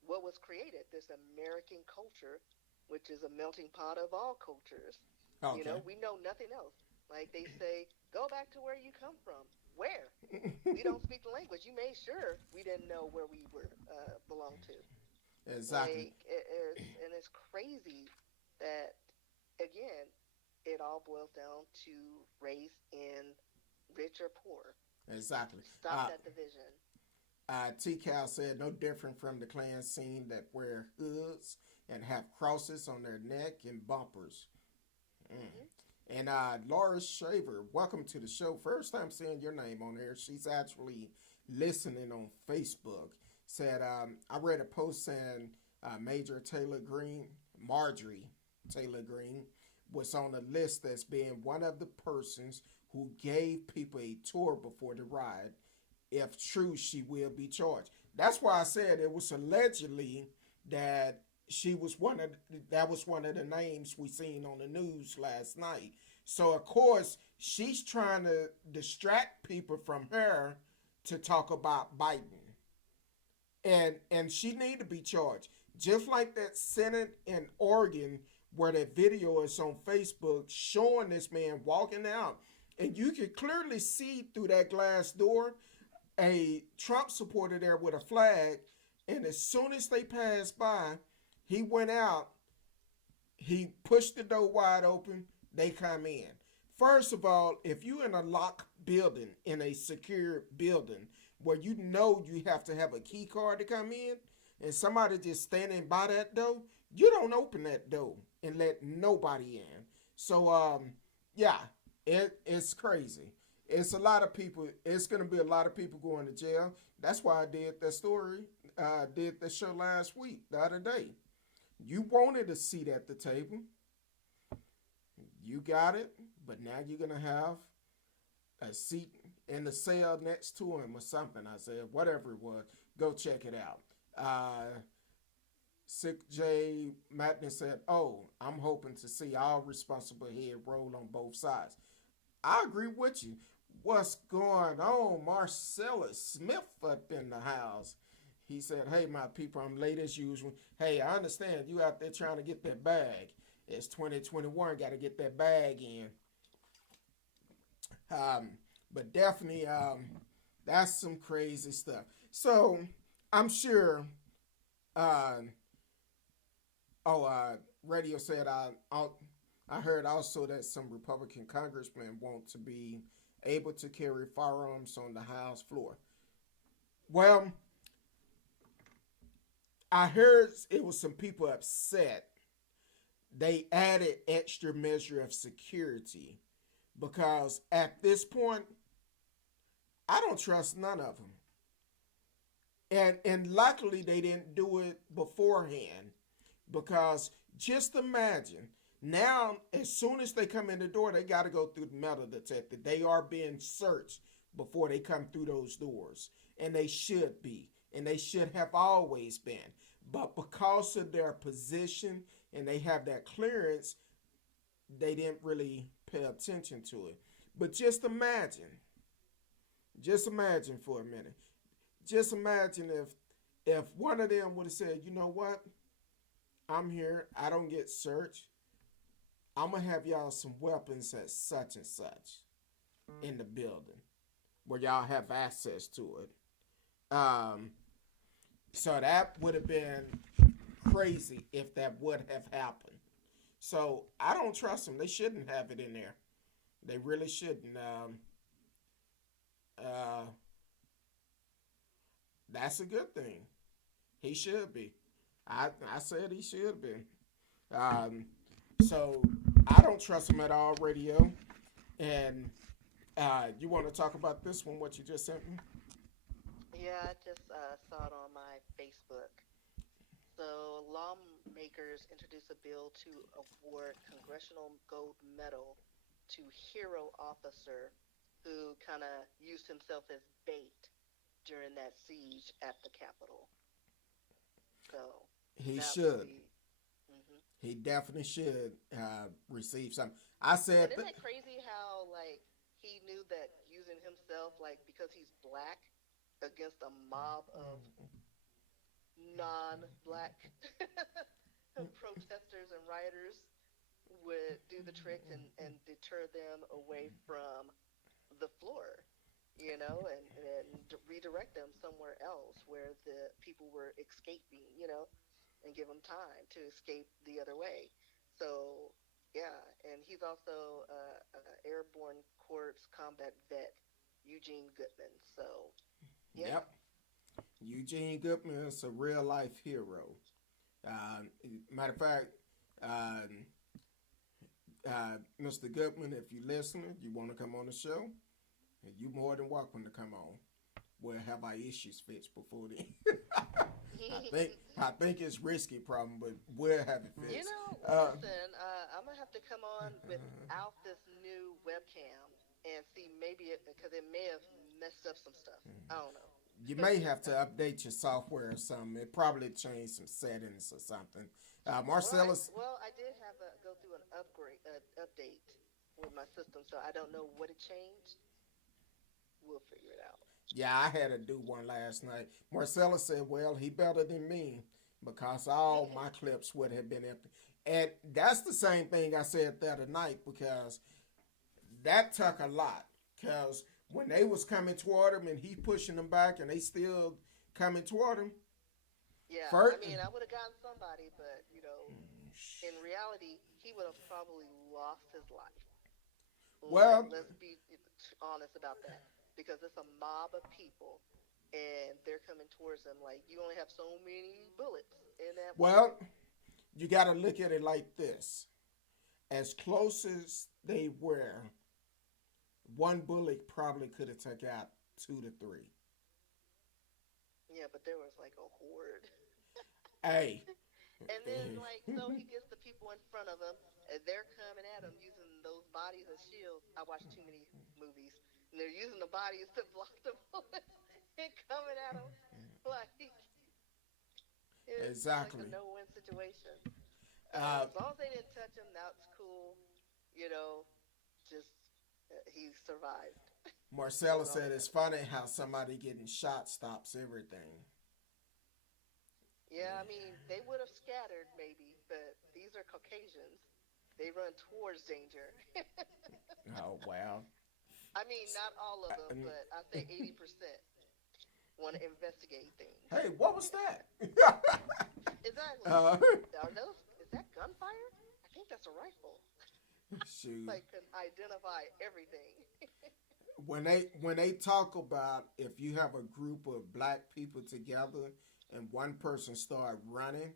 what was created. This American culture, which is a melting pot of all cultures. You Okay. know, we know nothing else. Like they say, go back to where you come from. Where? We don't speak the language. You made sure we didn't know where we were belonged to. Exactly. Like and it's crazy that again, it all boils down to race and rich or poor. Exactly. Stop that division. T. Cal said no different from the Klan scene that wear hoods and have crosses on their neck and bumpers. Hmm. And Laura Shaver, welcome to the show. First time seeing your name on here. She's actually listening on Facebook. Said, I read a post saying Major Taylor Green, Marjorie Taylor Green, was on a list as being one of the persons who gave people a tour before the riot. If true, she will be charged. That's why I said it was allegedly that she was that was one of the names we seen on the news last night. So of course she's trying to distract people from her to talk about Biden, and she need to be charged. Just like that Senate in Oregon, where that video is on Facebook showing this man walking out, and you can clearly see through that glass door a Trump supporter there with a flag, and as soon as they passed by, he went out, he pushed the door wide open, they come in. First of all, if you in a locked building, in a secure building, where you know you have to have a key card to come in, and somebody just standing by that door, you don't open that door and let nobody in. So, yeah, it's crazy. It's a lot of people. It's gonna be a lot of people going to jail. That's why I did that story. Did the show last week, the other day. You wanted a seat at the table. You got it, but now you're gonna have a seat in the cell next to him or something. I said, whatever it was, go check it out. Sick J Madness said, oh, I'm hoping to see all responsible head roll on both sides. I agree with you. What's going on? Marcellus Smith up in the house. He said, hey, my people, I'm late as usual. Hey, I understand you out there trying to get that bag. It's 2021, got to get that bag in. Um, but definitely, that's some crazy stuff. So I'm sure. Uh, oh, radio said, I heard also that some Republican congressmen want to be able to carry firearms on the House floor. Well, I heard it was some people upset. They added extra measure of security because at this point, I don't trust none of them. And luckily they didn't do it beforehand because just imagine now as soon as they come in the door they got to go through the metal detector. They are being searched before they come through those doors, and they should be, and they should have always been. But because of their position and they have that clearance, they didn't really pay attention to it. But just imagine for a minute. Just imagine if one of them would have said, you know what, I'm here, I don't get searched. I'm gonna have y'all some weapons at such and such in the building where y'all have access to it. So that would have been crazy if that would have happened. So I don't trust them. They shouldn't have it in there. They really shouldn't. Uh, that's a good thing. He should be. I said he should be. Um, so I don't trust him at all, radio. And you want to talk about this one? What you just sent me? Yeah, I just saw it on my Facebook. So, lawmakers introduced a bill to award Congressional Gold Medal to hero officer who kind of used himself as bait during that siege at the Capitol. So, He that would should. be. Hmm. He definitely should receive something. I said, And isn't it crazy how, like, he knew that using himself, like, because he's black against a mob of non-black protesters and rioters would do the trick and deter them away from the floor, and redirect them somewhere else where the people were escaping, and give them time to escape the other way. So, yeah, and he's also airborne corps combat vet Eugene Goodman. So, yeah. yep, Eugene Goodman is a real life hero. Uh, Matter of fact, uh, Mr. Goodman, if you're listening, you want to come on the show, you're more than welcome to come on. We'll have our issues fixed before then. I think it's risky problem, but we'll have it You fixed. know, Uh, listen, I'm gonna have to come on without this new webcam and see maybe because it may have messed up some stuff. I don't know. you may have to update your software or something. It probably changed some settings or something. Marcellus, Well, I did have a go through an update with my system, so I don't know what it changed. We'll figure it out. yeah, I had to do one last night. Marcellus said, well, he better than me because all my clips would have been empty. And that's the same thing I said the other night because that took a lot. Because when they was coming toward him and he pushing them back and they still coming toward him, Yeah, I first, mean, I would have gotten somebody, but in reality, he would have probably lost his life. well, Let's be honest about that, because it's a mob of people, and they're coming towards them. Like you only have so many bullets in that one. well, you got to look at it like this. As close as they were, one bullet probably could have took out two to three. Yeah, but there was like a horde. Hey, And then, like, so he gets the people in front of him, and they're coming at him using those bodies as shields. I watch too many movies, and they're using the bodies to block the bullets and coming at him. Like, it's like a exactly. no-win situation. Uh, As long as they didn't touch him, that's cool. You know, just he survived. Marcella That's all said that it's matters. funny how somebody getting shot stops everything. Yeah, I mean, they would have scattered maybe, but these are Caucasians. They run towards danger. Oh wow. I mean, not all of them, but I say 80% want to investigate things. Hey, what was that? Exactly. uh, Are those? Is that gunfire? I think that's a rifle. Shoot. like can identify everything. When they talk about if you have a group of black people together and one person start running,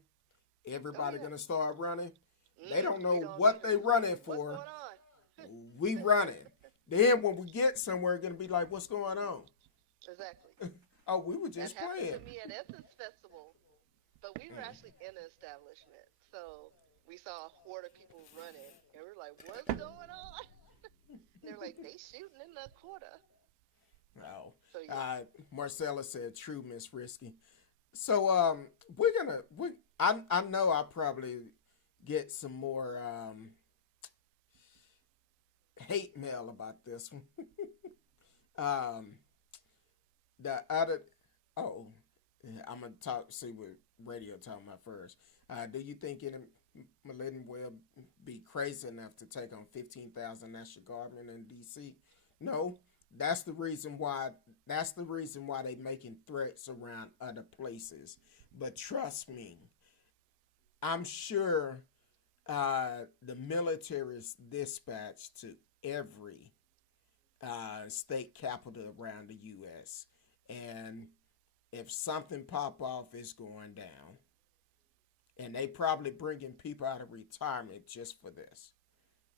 Oh everybody yeah. gonna start running. They don't We know gonna be what they running what's for. going on? We running. Then when we get somewhere, gonna be like, what's going on? Exactly. Oh, we were That just happened playing. to me at Essence Festival, but we were actually in an establishment. So we saw a horde of people running, and we are like, "What's going on?" And they're like, "They shooting in the quarter." Oh, So yeah. uh, Marcella said, "True, Miss Risky." So we're gonna we. I know I probably get some more hate mail about this one. um, the other oh, yeah, I'm gonna talk. See what radio talking about first. Do you think any millennium will be crazy enough to take on 15,000 National Guardmen in D.C.? No, that's the reason why. That's the reason why they making threats around other places. But trust me, I'm sure the military is dispatched to every state capital around the U.S. And if something pop off, it's going down. And they probably bringing people out of retirement just for this.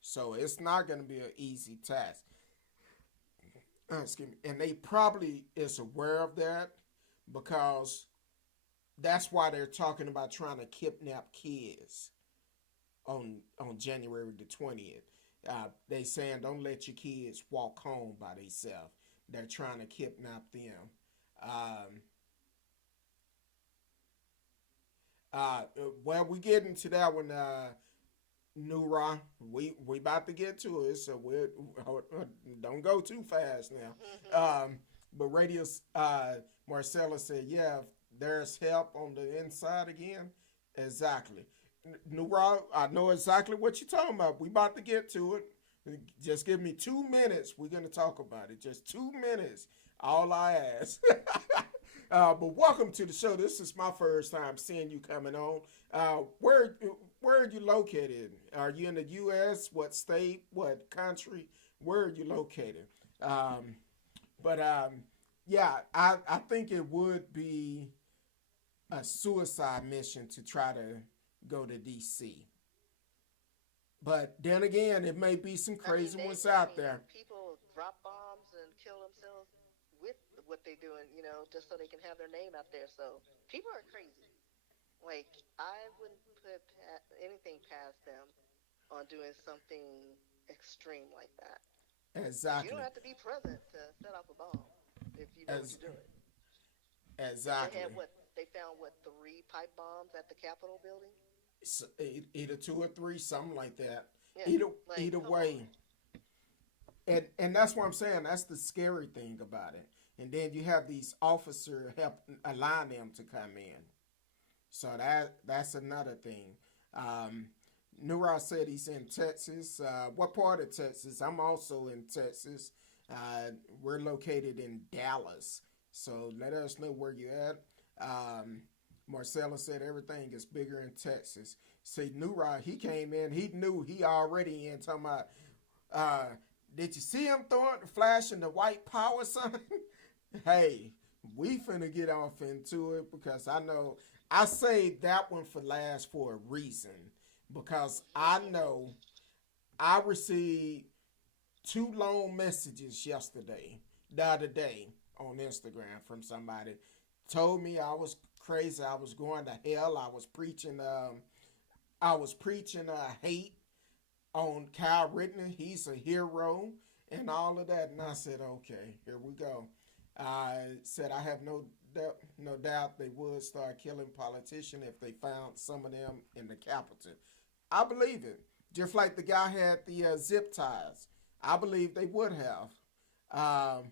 So it's not going to be an easy task. Excuse me. And they probably is aware of that because that's why they're talking about trying to kidnap kids on January the 20th. They saying don't let your kids walk home by themselves. They're trying to kidnap them. Um, uh, well, we get into that one, Nura. We about to get to it, so we don't go too fast now. But Radio Marcella said, "Yeah, if there's help on the inside again, exactly." Nura, I know exactly what you're talking about. We about to get to it. Just give me 2 minutes. We're gonna talk about it. Just 2 minutes. All I ask. But welcome to the show. This is my first time seeing you coming on. Where are you located? Are you in the U.S.? What state? What country? Where are you located? Um, but yeah, I think it would be a suicide mission to try to go to D.C. But then again, it may be some I mean, crazy ones out there. people drop bombs and kill themselves with what they doing, just so they can have their name out there. So people are crazy. Like I wouldn't put anything past them on doing something extreme like that. Because you don't Exactly. have to be present to set off a bomb if you know what As you're doing. Because they had exactly. what they found what three pipe bombs at the Capitol building. Either two or three, something like that. Yeah, Either like either come on. way, and that's what I'm saying. That's the scary thing about it. And then you have these officers help align them to come in. So that's another thing. Um, Nura said he's in Texas. What part of Texas? I'm also in Texas. We're located in Dallas. So let us know where you're at. Marcella said everything is bigger in Texas. See, Nura, he came in. He knew he already in talking about. Uh, did you see him throwing the flashing the white power sign? Hey, we finna get off into it because I know I saved that one for last for a reason. Because I know I received two long messages yesterday, the other day on Instagram from somebody. Told me I was crazy. I was going to hell. I was preaching hate on Kyle Rittenhouse. He's a hero and all of that. And I said, okay, here we go. I said I have no doubt they would start killing politicians if they found some of them in the Capitol. I believe it. Just like the guy had the zip ties. I believe they would have. Um,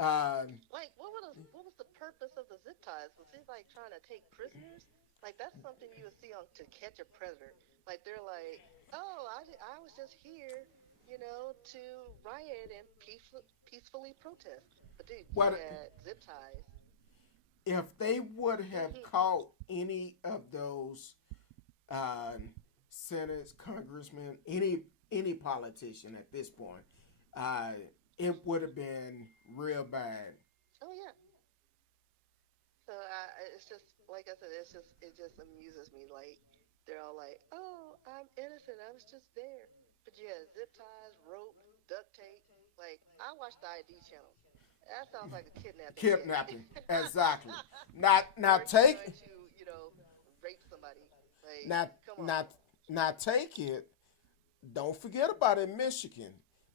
um, Like, what was the purpose of the zip ties? Was he like trying to take prisoners? Like, that's something you would see on To Catch a Predator. Like, they're like, oh, I was just here, to riot and peacefully protest. But dude, you what had zip ties. if they would have caught any of those? Um, senators, congressmen, any politician at this point, uh, it would have been real bad. Oh yeah. So it's just like I said, it just amuses me. Like they're all like, "Oh, I'm innocent. I was just there." But yeah, zip ties, rope, duct tape. Like I watch the ID channel. That sounds like a kidnapping gig. Kidnapping, exactly. Not now Aren't you take going to, rape somebody? Like, not come on. not not take it. Don't forget about in Michigan.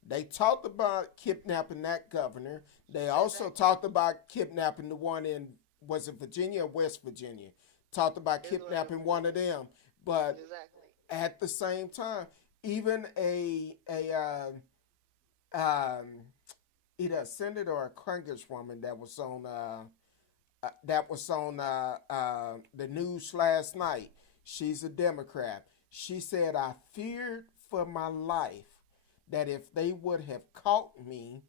They talked about kidnapping that governor. They also Exactly. talked about kidnapping the one in, was it Virginia or West Virginia? Talked about It was the one in West kidnapping one of Virginia. them. But Exactly. at the same time, even um, either a senator or a congresswoman that was on the news last night. She's a Democrat. She said, "I feared for my life that if they would have caught me,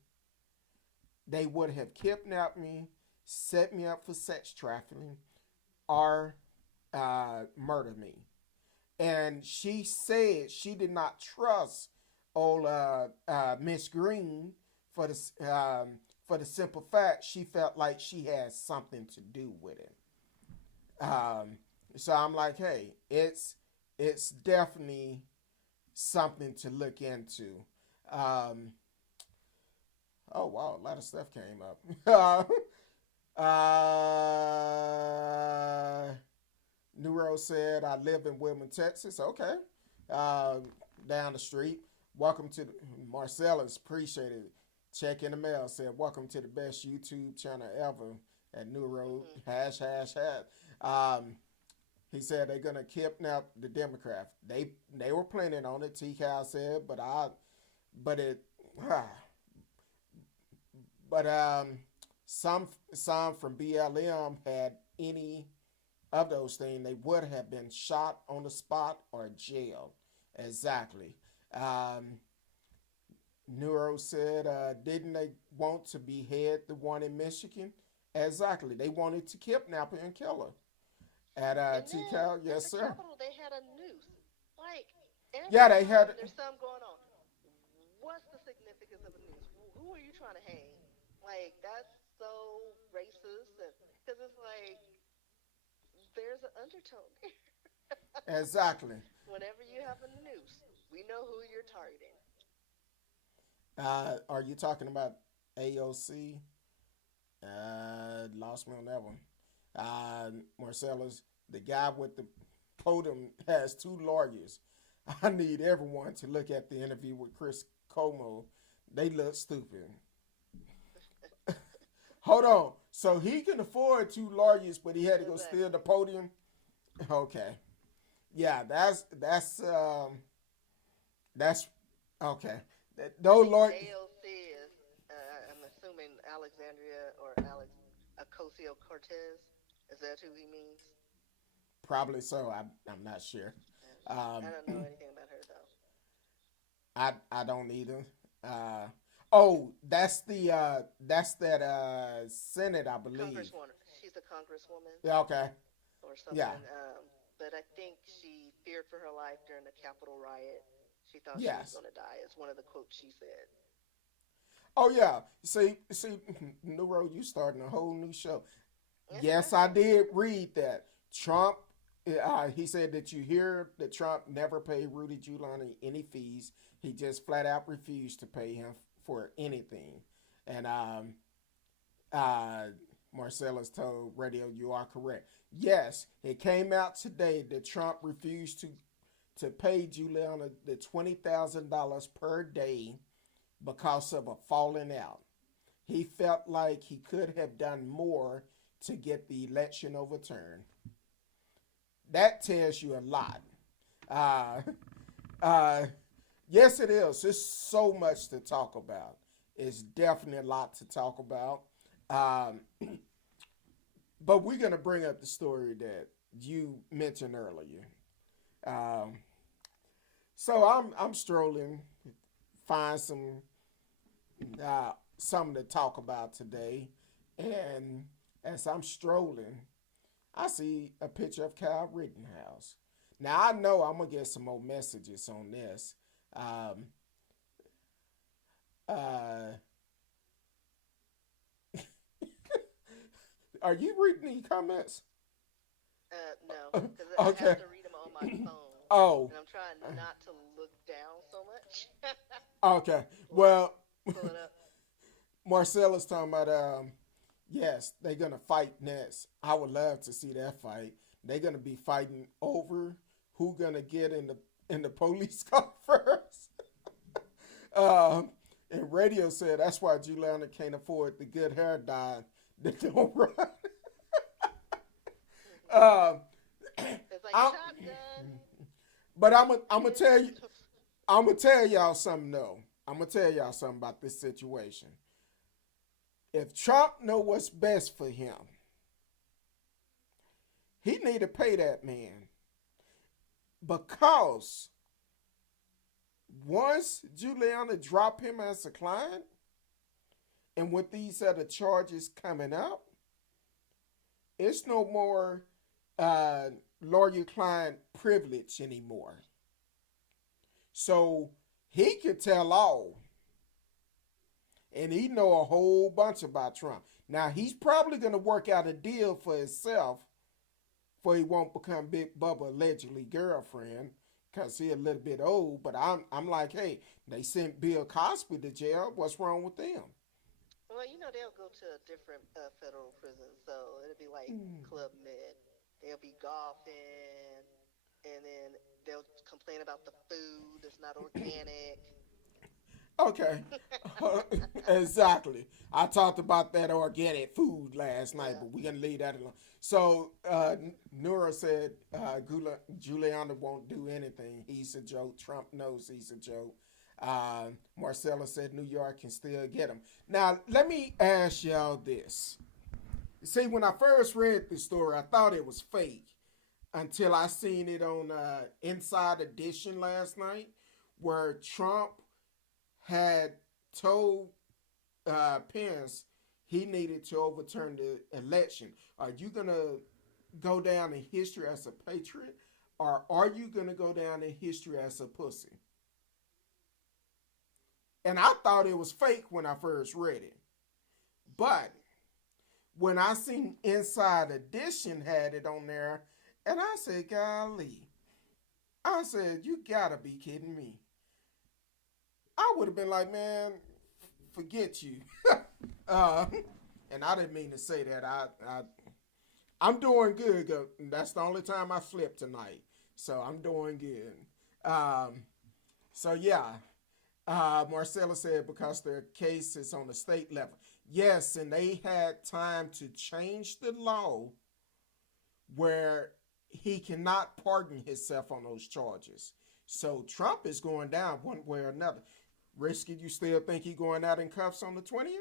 they would have kidnapped me, set me up for sex trafficking, or murder me." And she said she did not trust old Miss Green for the simple fact she felt like she had something to do with it. Um, so I'm like, hey, it's definitely something to look into. Um, oh wow, a lot of stuff came up. Neuro said, "I live in Wilmington, Texas." Okay, uh, down the street. Welcome to the, Marcellus. Appreciate it. Check in the mail. Said, "Welcome to the best YouTube channel ever." At Neuro Mhm. hash hash hash. Um, he said they're gonna kidnap the Democrats. They were planning on it. T. Cal said, but it, but some from BLM had any of those things, they would have been shot on the spot or jailed. Exactly. Um, Neuro said, didn't they want to behead the one in Michigan? Exactly. They wanted to kidnap her and kill her. At And then TCAL, at yes, the sir. Capitol, they had a noose. Like, every Yeah, they time had. there's something going on, what's the significance of a noose? Who are you trying to hang? Like, that's so racist. Because it's like, there's an undertone there. Exactly. Whenever you have a noose, we know who you're targeting. Are you talking about AOC? Lost me on that one. Marcellus, the guy with the podium has two lawyers. I need everyone to look at the interview with Chris Como. They look stupid. Hold on. So he can afford two lawyers, but he had to go steal the Exactly. podium? Okay. Yeah, that's okay. Those lawyers, AOC is, I'm assuming Alexandria or Alex Ocasio Cortez. Is that who he means? probably so. I'm not sure. I Um, don't know anything about her though. I don't either. Oh, that's that Senate, I believe. Congresswoman. She's a congresswoman Yeah, okay. or Yeah. something. But I think she feared for her life during the Capitol riot. She thought she was Yes. going to die. It's one of the quotes she said. Oh yeah. See, Neuro, you starting a whole new show. Yes, I did read that. Trump, he said that you hear that Trump never paid Rudy Giuliani any fees. He just flat out refused to pay him for anything. And uh, Marcellus told Radio, "You are correct." Yes, it came out today that Trump refused to pay Giuliani the $20,000 per day because of a falling out. He felt like he could have done more to get the election overturned. That tells you a lot. Uh, uh, yes, it is. There's so much to talk about. It's definitely a lot to talk about. Um, but we're going to bring up the story that you mentioned earlier. Um, so I'm strolling, find something to talk about today, and as I'm strolling, I see a picture of Kyle Rittenhouse. Now I know I'm gonna get some more messages on this. Um, uh, are you reading the comments? No, because I have Okay. to read them on my phone, Oh. and I'm trying not to look down so much. Okay. While I'm Well, pulling up. Marcella's talking about yes, they're gonna fight next. I would love to see that fight. They're gonna be fighting over who gonna get in the police car first. Um, and radio said that's why Juliana can't afford the good hair dye that don't run. um, It's like I'm, shotgun. but I'm gonna tell you, Pissed. I'm gonna tell y'all something though. I'm gonna tell y'all something about this situation. If Trump know what's best for him, he need to pay that man because once Juliana drop him as a client, and with these other charges coming up, it's no more uh, lawyer-client privilege anymore. So he could tell all, and he know a whole bunch about Trump. Now he's probably gonna work out a deal for himself, for he won't become Big Bubba allegedly girlfriend, cause he a little bit old. But I'm like, hey, they sent Bill Cosby to jail. What's wrong with them? Well, they'll go to a different federal prison, so it'll be like Club Med. They'll be golfing, and then they'll complain about the food that's not organic. Okay, exactly. I talked about that organic food last night, Yeah. but we're gonna leave that alone. So Nura said Giuliani won't do anything. He's a joke. Trump knows he's a joke. Marcella said New York can still get him. Now let me ask y'all this. See, when I first read this story, I thought it was fake until I seen it on Inside Edition last night, where Trump had told Pence he needed to overturn the election. Are you going to go down in history as a patriot, or are you going to go down in history as a pussy? And I thought it was fake when I first read it. But when I seen Inside Edition had it on there, and I said, golly, I said, you gotta be kidding me. I would have been like, man, forget you. uh, and I didn't mean to say that. I'm doing good. That's the only time I slept tonight, so I'm doing good. So yeah, Marcella said because their case is on the state level. Yes, and they had time to change the law where he cannot pardon himself on those charges. So Trump is going down one way or another. Risky, you still think he going out in cuffs on the 20th?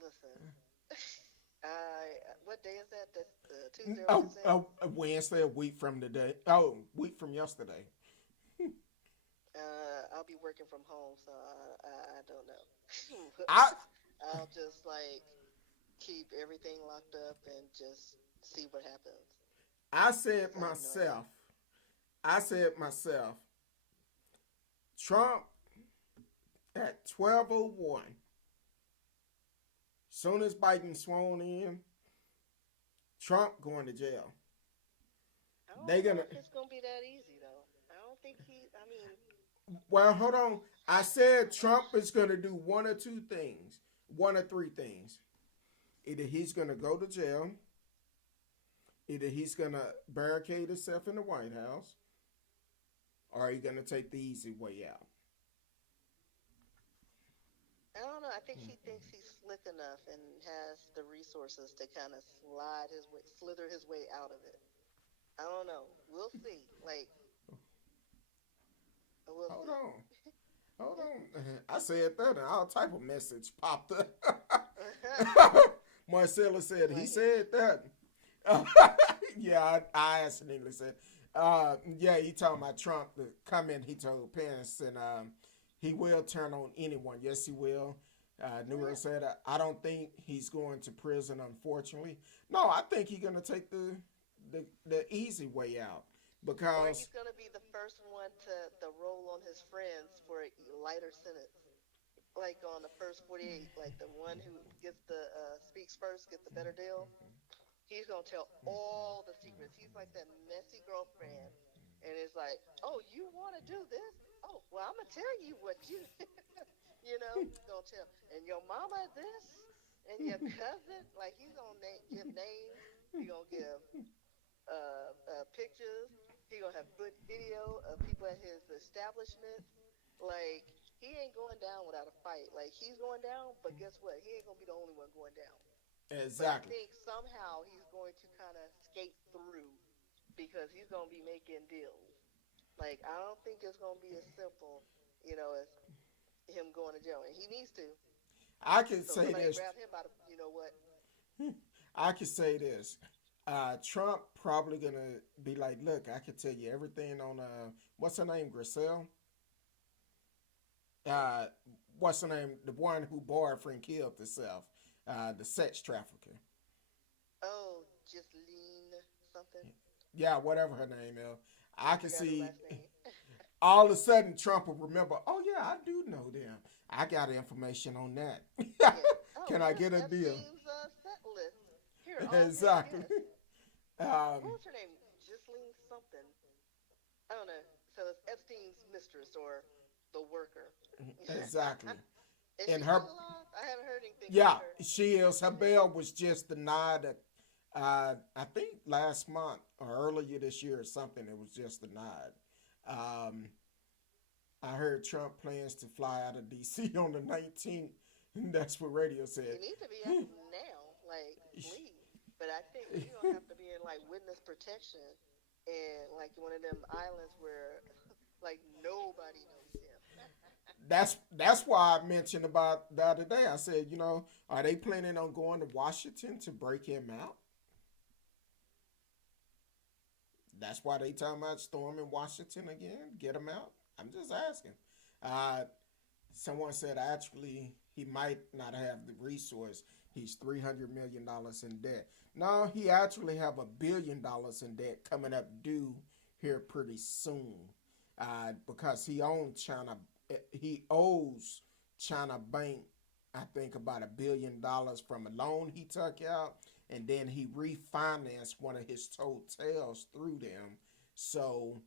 Listen. What day is that? That's Tuesday or Wednesday? Wednesday, a week from today. Oh, week from yesterday. I'll be working from home, so I don't know. I I'll just like keep everything locked up and just see what happens. I said Cause I have no idea. myself. I said myself. Trump at 12:01. Soon as Biden sworn in, Trump going to jail. I don't They know gonna if it's gonna be that easy though. I don't think he. I mean, well, hold on. I said Trump is gonna do one or two things, one or three things. Either he's gonna go to jail, either he's gonna barricade himself in the White House, or he's gonna take the easy way out. I don't know. I think he thinks he's slick enough and has the resources to kind of slither his way out of it. I don't know. We'll see. Like, we'll Hold see. on. Hold on. I said that and all type of message popped up. Marcella said, he Like, said that. Yeah, I accidentally said. Yeah, he talking about Trump, the comment he told Pence, and he will turn on anyone. Yes, he will. New Oh York yeah. said, I don't think he's going to prison, unfortunately. No, I think he's going to take the easy way out Or because he's gonna be the first one to roll on his friends for a lighter sentence. Like on the first 48, like the one who gets the speaks first, get the better deal. He's gonna tell all the secrets. He's like that messy girlfriend, and it's like, oh, you want to do this? Oh, well, I'm gonna tell you what you, he's gonna tell, and your mama this, and your cousin. Like he's gonna give names. He gonna give pictures. He gonna have video of people at his establishments. Like he ain't going down without a fight. Like he's going down, but guess what? He ain't gonna be the only one going down. But I exactly. think somehow he's going to kind of skate through because he's going to be making deals. Like I don't think it's going to be as simple, as him going to jail, and he needs to. I can So say somebody this. grab him by the, you know what? I can say this. Trump probably gonna be like, look, I can tell you everything on what's her name, Griselle. Who? Uh, what's her name? The one who boyfriend killed herself. The sex trafficker. Oh, just lean something. Yeah, whatever her name is. I I can forgot her see last name. all of a sudden Trump will remember. Oh yeah, I do know them. I got information on that. Yeah. Oh Can I yeah, get a deal? Epstein's set list. Here, all his Exactly. guests. What Um, was her name? Ghislaine something. I don't know. So it's Epstein's mistress or the worker. exactly. Is And she her, still alive? I haven't heard anything yeah, about her. she is. Her bail was just denied. I think last month or earlier this year or something. It was just denied. Um, I heard Trump plans to fly out of D.C. on the 19th. That's what radio You said. need to be out now. Like, leave. But I think he's gonna have to be in like witness protection and like one of them islands where like nobody knows him. That's why I mentioned about the other day. I said, are they planning on going to Washington to break him out? That's why they talking about storming Washington again. Get him out. I'm just asking. Uh, Someone said actually he might not have the resource. He's $300 million in debt. No, he actually have $1 billion in debt coming up due here pretty soon, because he owns China. He owes China Bank, I think, about $1 billion from a loan he took out, and then he refinanced one of his hotels through them. So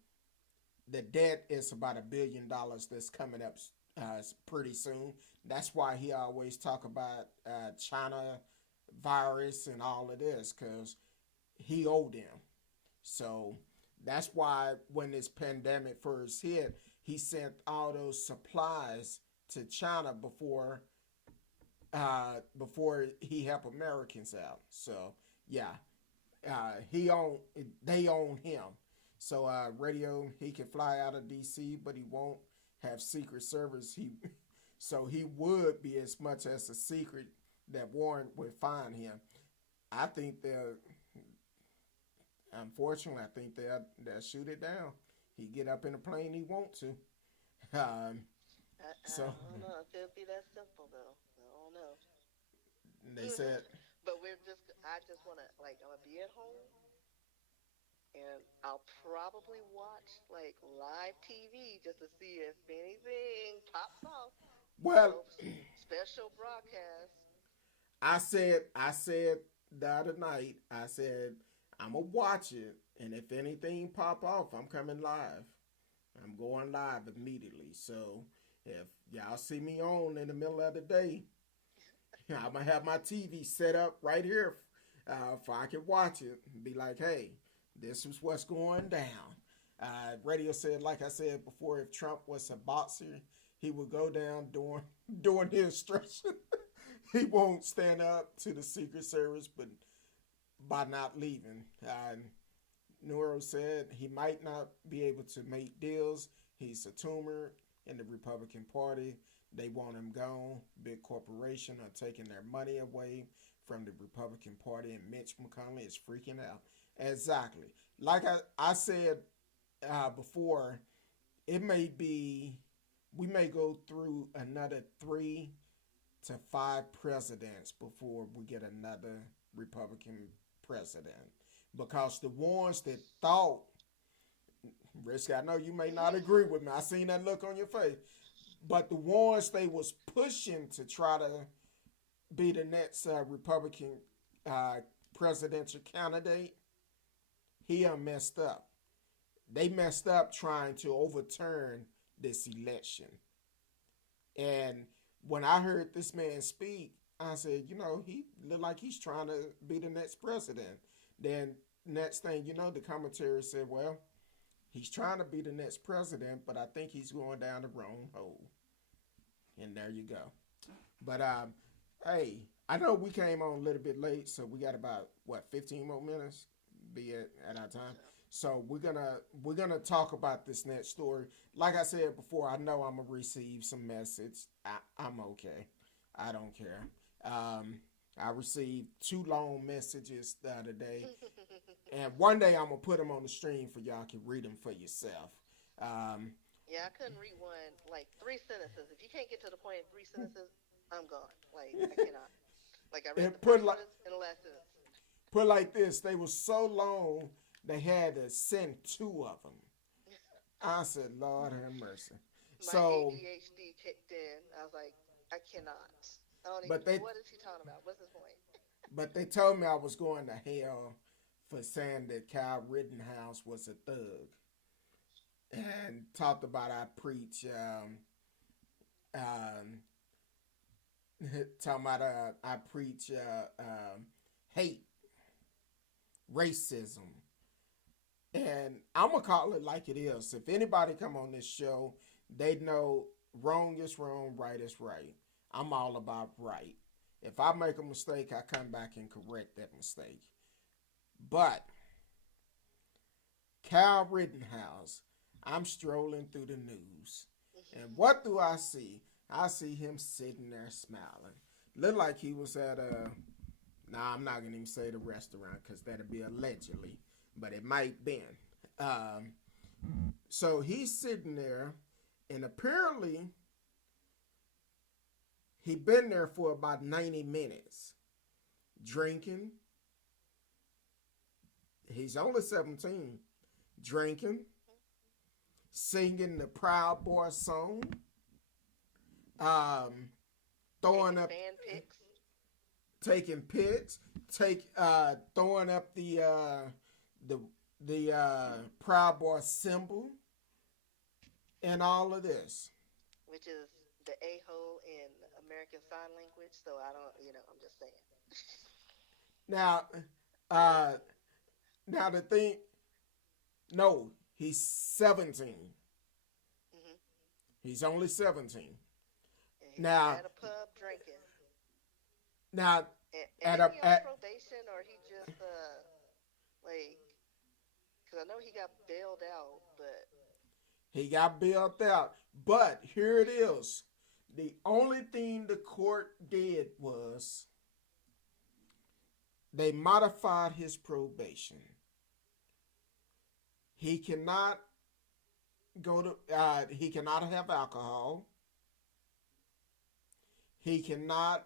the debt is about $1 billion that's coming up pretty soon. That's why he always talk about China virus and all of this because he owed them. So that's why when this pandemic first hit, he sent all those supplies to China before he helped Americans out. So yeah, he own they own him. So radio he can fly out of D.C., but he won't have Secret Service. He would be as much as a secret that Warren would find him. I think they'll unfortunately I think they'll shoot it down. He get up in a plane he want to. Um, I so don't know if it'll be that simple though. I don't know. they said, But I just wanna like I'm gonna be at home and I'll probably watch like live TV just to see if anything pops off. You well, know, special broadcast. I said the other night, I said I'm gonna watch it, and if anything pop off, I'm coming live. I'm going live immediately. So if y'all see me on in the middle of the day, I'm gonna have my TV set up right here, for I can watch it and be like, hey, this is what's going down. Radio said, like I said before, if Trump was a boxer, he would go down during the instruction. He won't stand up to the Secret Service, but by not leaving. Neuro said he might not be able to make deals. He's a tumor in the Republican Party. They want him gone. Big corporation are taking their money away from the Republican Party, and Mitch McConnell is freaking out. Exactly. Like I said before, it may be, we may go through another 3 to 5 presidents before we get another Republican president. Because the ones that thought, Risk, I know you may not agree with me. I seen that look on your face. But the ones they was pushing to try to be the next Republican uh, presidential candidate, he messed up. They messed up trying to overturn this election. And when I heard this man speak, I said, he looked like he's trying to be the next president. Then next thing you know, the commentary said, well, he's trying to be the next president, but I think he's going down the wrong hole. And there you go. But hey, I know we came on a little bit late, so we got about 15 more minutes be at our time. So we're gonna talk about this next story. Like I said before, I know I'm gonna receive some message. I'm okay. I don't care. I received 2 long messages the other day, and one day I'm gonna put them on the stream for y'all can read them for yourself. Yeah, I couldn't read one like 3 sentences. If you can't get to the point in 3 sentences, I'm gone. Like I cannot. Like I read the first sentence and the last sentence. Put like this: they were so long they had to send 2 of them. I said, Lord have mercy. My So, ADHD kicked in. I was like, I cannot. I don't but even. What is he talking about? What's his point? but they told me I was going to hell for saying that Kyle Rittenhouse was a thug, and talked about I preach um, talking about I preach hate, racism, and I'm gonna call it like it is. If anybody come on this show, they know wrong is wrong, right is right. I'm all about right. If I make a mistake, I come back and correct that mistake. But Cal Rittenhouse, I'm strolling through the news, and what do I see? I see him sitting there smiling. Looked like he was at a. Nah, I'm not gonna even say the restaurant because that'd be allegedly, but it might been. Um, so he's sitting there, and apparently he been there for about 90 minutes, drinking. He's only 17, drinking, singing the Proud Boy song, throwing up, taking pics, throwing up the Proud Boy symbol, and all of this. Which is the a-hole in American Sign Language. So I don't, I'm just saying. Now, now the thing, no, he's 17. Mm-hmm. He's only 17. And he's Now, at a pub drinking. now, and is he on probation or he just like? Because I know he got bailed out, but he got bailed out. But here it is. The only thing the court did was they modified his probation. He cannot go to. He cannot have alcohol. He cannot.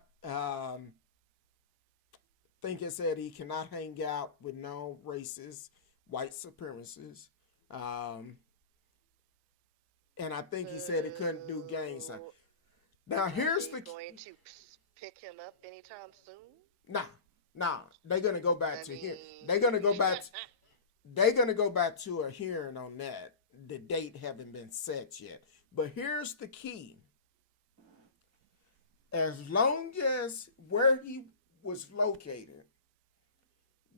Think it said he cannot hang out with no racist white supremacists. And I think he said he couldn't do gangs. Now here's the going to pick him up anytime soon. Nah. They're gonna go back to here. They're gonna go back. They're gonna go back to a hearing on that. The date haven't been set yet. But here's the key. As long as where he was located,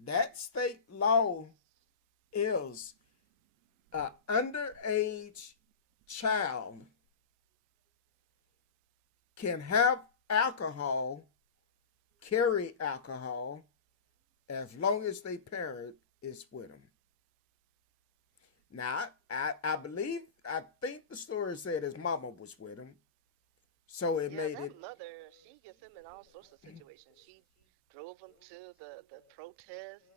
that state law is an underage child can have alcohol, carry alcohol, as long as their parent is with them. Now, I think the story said his mama was with him. So it made that it. Mother, she gets him in all sorts of situations. She drove him to the protest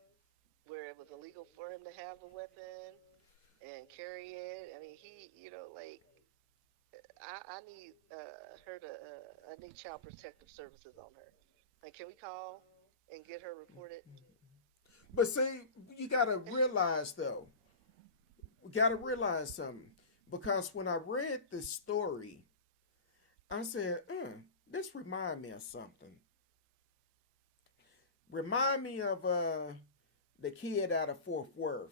where it was illegal for him to have a weapon and carry it. I mean, he, like, I I need her to. I need child protective services on her. Like, can we call and get her reported? But see, you gotta realize though, we gotta realize something. Because when I read this story, I said, this remind me of something. Remind me of the kid out of Fort Worth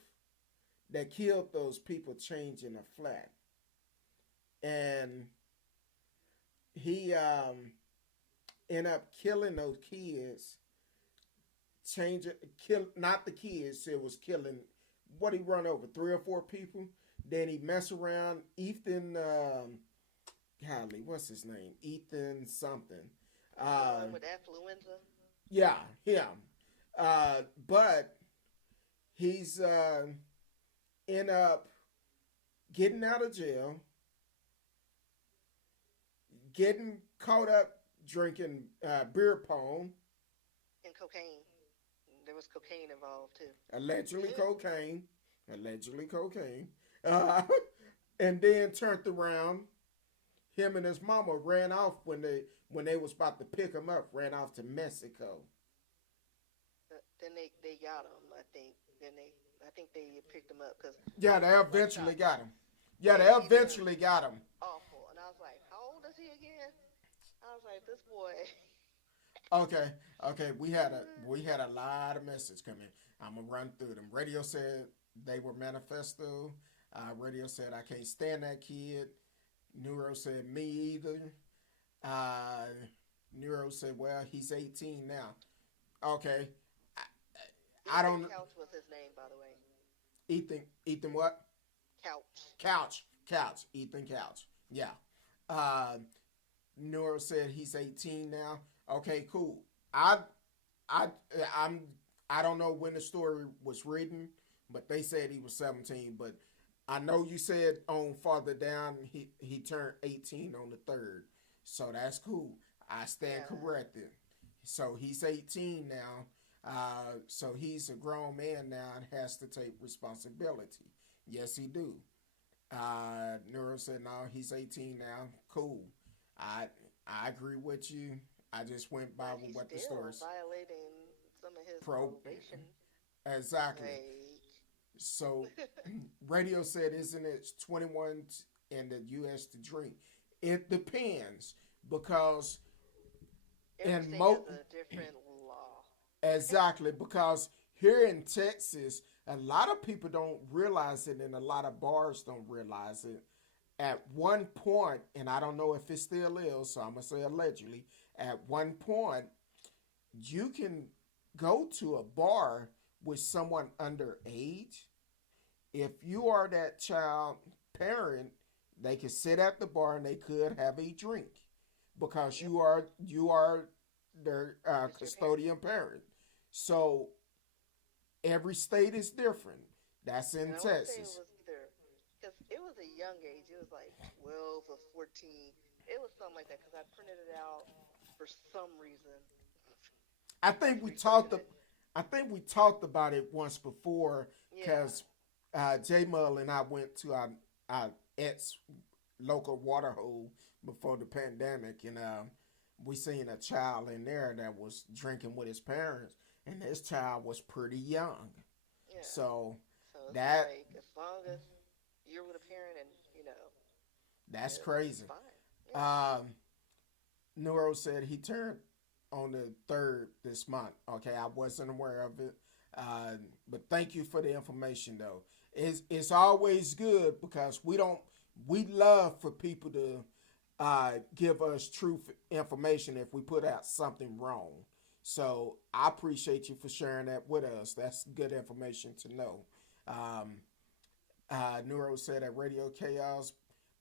that killed those people changing a flat. And he ended up killing those kids, changing, kill, not the kids, it was killing, what he run over, three or four people. Then he mess around, Ethan, golly, what's his name? Ethan something. The one with affluenza. Yeah, him. But he's end up getting out of jail, getting caught up drinking beer pong, And cocaine. There was cocaine involved too. allegedly cocaine, allegedly cocaine, uh, and then turned around. Him and his mama ran off when they was about to pick him up. Ran off to Mexico. Then they got him. I think. Then I think they picked him up because Yeah, I they saw eventually shots. got him. Yeah, they Yeah, he was eventually got him. awful, and I was like, how old is he again? I was like, this boy. Okay, okay. We had a lot of messages coming. I'm gonna run through them. Radio said they were manifesto. Radio said I can't stand that kid. Neuro said me either. Uh, Neuro said, well, he's 18 now. Okay, I Ethan don't. Couch was his name, by the way. Ethan what? Couch. Couch. Ethan Couch. Yeah. Uh, Neuro said he's 18 now. Okay, cool. I, I'm, I don't know when the story was written, but they said he was 17. But I know you said on farther down he turned 18 on the third, so that's cool. I stand Yeah. corrected. So he's 18 now. So he's a grown man now and has to take responsibility. Yes, he do. Neuro said no, he's 18 now. Cool. I I agree with you. I just went by But with he's what the still stories violating some of his pro probation. exactly. Like, So radio said, isn't it 21 in the U.S. to drink? It depends because every in state mo has a different law. exactly because here in Texas, a lot of people don't realize it, and a lot of bars don't realize it. At one point, and I don't know if it still is, so I'm gonna say allegedly. At one point, you can go to a bar with someone underage. If you are that child parent, they can sit at the bar and they could have a drink because Yep, you are their it's your parent. custodian parent. So every state is different. That's in And I want to say it Texas. was either because it was a young age. It was like 12 or 14. It was something like that because I printed it out for some reason. I I was think we talked. researching it. I think we talked about it once before Yeah. because J Mull and I went to our ex local water hole before the pandemic, and we seen a child in there that was drinking with his parents, and this child was pretty young. Yeah. So So it's that like as long as you're with a parent and that's it's crazy. fine. Yeah. Um, Neuro said he turned on the third this month. Okay, I wasn't aware of it, uh, but thank you for the information though. It's always good because we love for people to give us truth information if we put out something wrong. So I appreciate you for sharing that with us. That's good information to know. Um, Neuro said at Radio Chaos,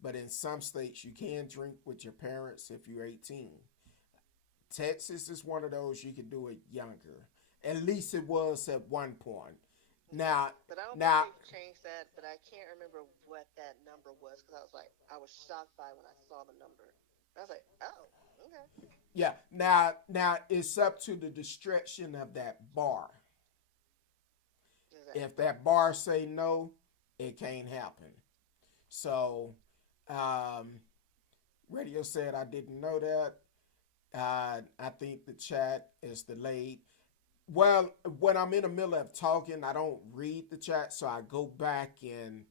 but in some states you can drink with your parents if you're 18. Texas is one of those you can do it younger. At least it was at one point. Yeah. Now, But I don't think now, they've changed that. But I can't remember what that number was because I was shocked by when I saw the number. I was like, oh, okay. yeah, now it's up to the discretion of that bar. If Exactly. that bar say no, it can't happen. So, um, Radio said I didn't know that. I think the chat is delayed. Well, when I'm in the middle of talking, I don't read the chat, so I go back and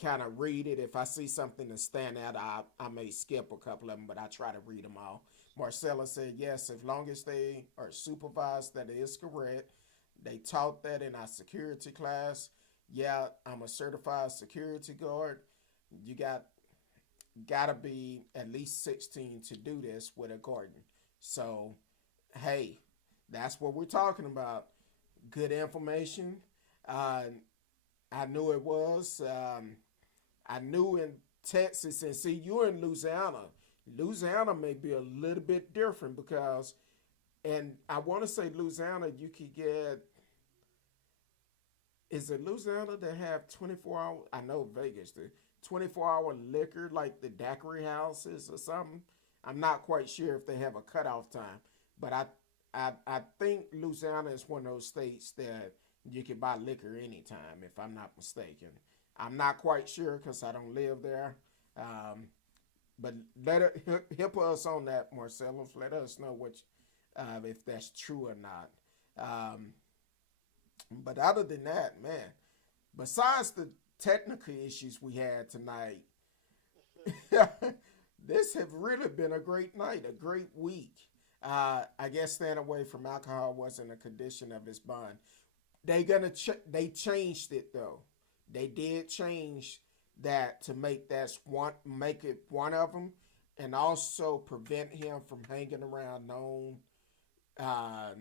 kind of read it. If I see something that stand out, I may skip a couple of them, but I try to read them all. Marcella said yes, as long as they are supervised, that is correct. They taught that in our security class. Yeah, I'm a certified security guard. You gotta be at least 16 to do this with a garden. So, hey, that's what we're talking about. Good information. Uh, I knew it was. I knew in Texas, and see, you're in Louisiana. Louisiana may be a little bit different because, and I want to say Louisiana, you could get. Is it Louisiana that have 24 hour? I know Vegas do 24-hour liquor like the daiquiri houses or something. I'm not quite sure if they have a cutoff time, but I think Louisiana is one of those states that you can buy liquor anytime, if I'm not mistaken. I'm not quite sure because I don't live there. Um, but hip us on that, Marcellus. Let us know if that's true or not. Um, but other than that, man, besides the technical issues we had tonight, this have really been a great night, a great week. I guess staying away from alcohol wasn't a condition of his bond. They changed it though. They did change that to make it one of them, and also prevent him from hanging around known uh,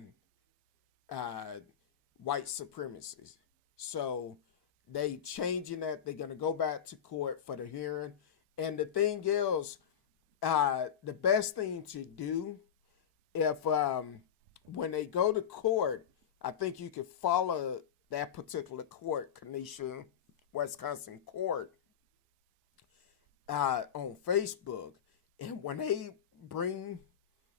uh, white supremacists. So they changing that. They're gonna go back to court for the hearing. And the thing is, the best thing to do if when they go to court, I think you could follow that particular court, Kenesha, Wisconsin court, on Facebook. And when they bring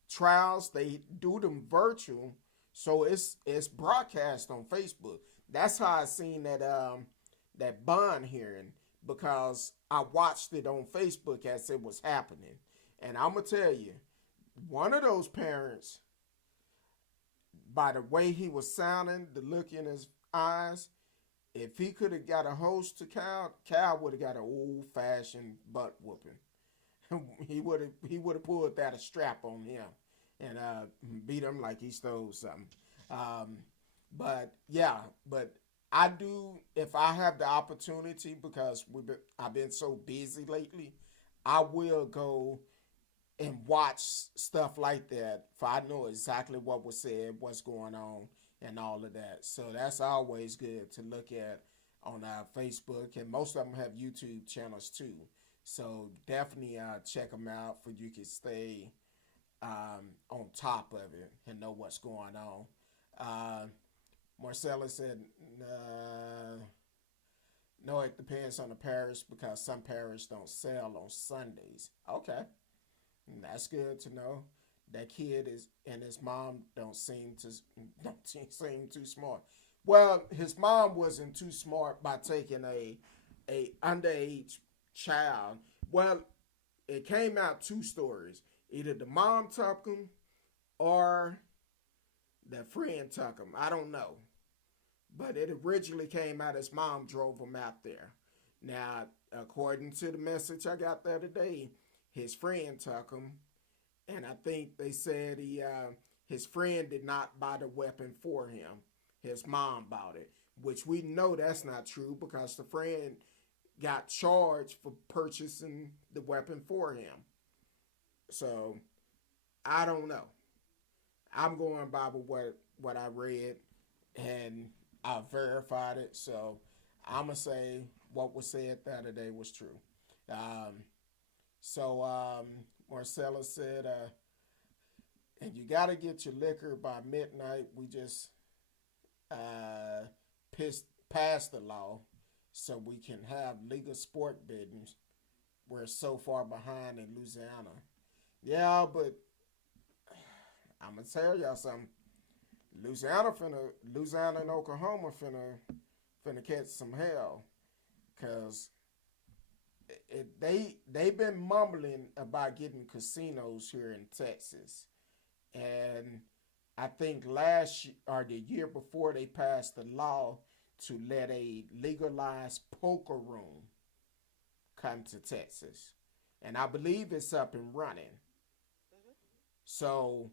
trials, they do them virtual, so it's broadcast on Facebook. That's how I seen that bond hearing, because I watched it on Facebook as it was happening. And I'm gonna tell you, one of those parents, by the way he was sounding, the look in his eyes, if he could have got a host to Cal would have got an old fashioned butt whooping. He would have pulled that a strap on him and beat him like he stole something. Um, but yeah, but I do, if I have the opportunity, because I've been so busy lately, I will go and watch stuff like that, for I know exactly what was said, what's going on, and all of that. So that's always good to look at on our Facebook, and most of them have YouTube channels too. So definitely check them out for you can stay on top of it and know what's going on. Uh, Marcella said, no, it depends on the parish because some parishes don't sell on Sundays. Okay, that's good to know. That kid is and his mom don't seem too smart. Well, his mom wasn't too smart by taking a underage child. Well, it came out two stories. Either the mom took him or the friend took him. I don't know. But it originally came out his mom drove him out there. Now, according to the message I got the other day, his friend took him, and I think they said his friend did not buy the weapon for him. His mom bought it, which we know that's not true because the friend got charged for purchasing the weapon for him. So I don't know. I'm going by what I read, and I verified it. So I'm gonna say what was said the other day was true. Um, so Marcella said, and you got to get your liquor by midnight. We just uh, passed the law so we can have legal sport betting. We're so far behind in Louisiana. Yeah, but I'm gonna tell y'all something. Louisiana and Oklahoma finna catch some hell, cause they've been mumbling about getting casinos here in Texas, and I think last year or the year before they passed the law to let a legalized poker room come to Texas, and I believe it's up and running. Hmm. So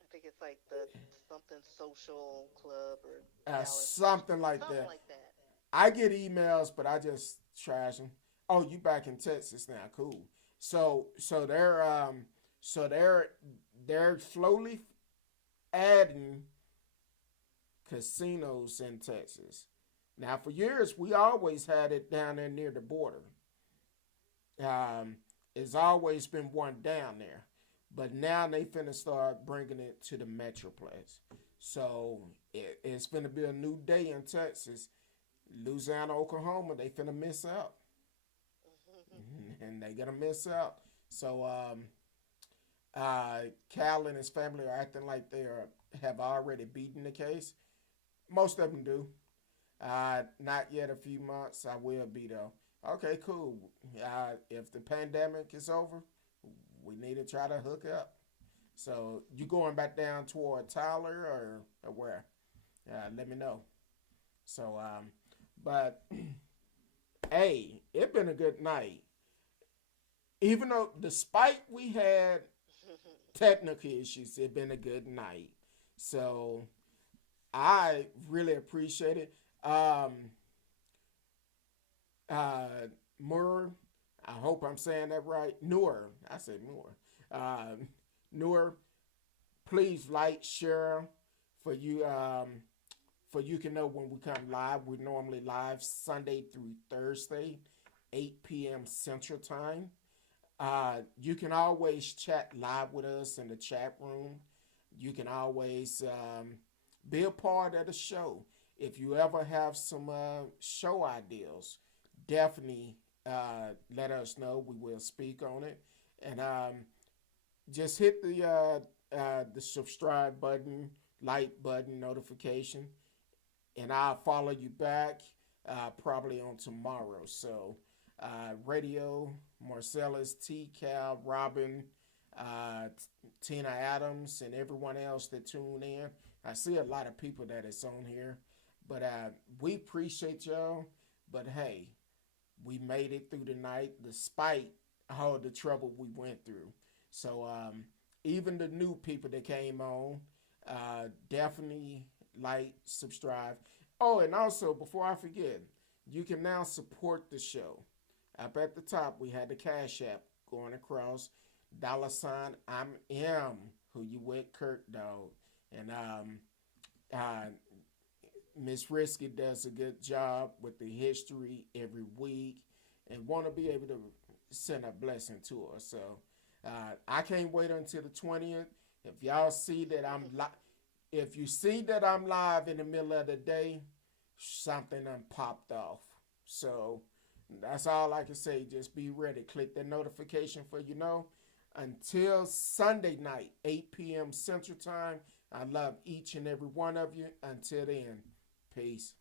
I think it's like the something social club or Dallas social something club, like something that. like that. I get emails, but I just trash them. Oh, you back in Texas now? Cool. So they're slowly adding casinos in Texas. Now, for years, we always had it down there near the border. Um, it's always been one down there, but now they finna start bringing it to the metroplex. So it's finna be a new day in Texas. Louisiana, Oklahoma, they finna miss out, and they gonna miss out. So Cal and his family are acting like have already beaten the case. Most of them do. Not yet a few months. I will be though. Okay, cool. If the pandemic is over, we need to try to hook up. So you going back down toward Tyler or where? Let me know. So but hey, it been a good night. Even though, despite we had technical issues, it been a good night. So I really appreciate it. Uh, Moore, I hope I'm saying that right. Noor, I said Moore. Noor, please like, share, for you. For you can know when we come live. We're normally live Sunday through Thursday, 8 p.m. Central Time. You can always chat live with us in the chat room. You can always be a part of the show. If you ever have some show ideas, definitely let us know. We will speak on it. And just hit the subscribe button, like button, notification, and I'll follow you back probably on tomorrow. So, Radio, Marcellus, T. Cal, Robin, Tina Adams, and everyone else that tune in. I see a lot of people that is on here, but we appreciate y'all. But hey, we made it through the night despite all the trouble we went through. So even the new people that came on, definitely like, subscribe. Oh, and also before I forget, you can now support the show. Up at the top, we had the Cash App going across. $ I'm M who you with Kirk dog, and uh, Miss Risky does a good job with the history every week, and want to be able to send a blessing to us. So I can't wait until the 20th. If y'all see that if you see that I'm live in the middle of the day, something done popped off. So that's all I can say. Just be ready. Click the notification for Until Sunday night, 8 p.m. Central Time, I love each and every one of you. Until then, peace.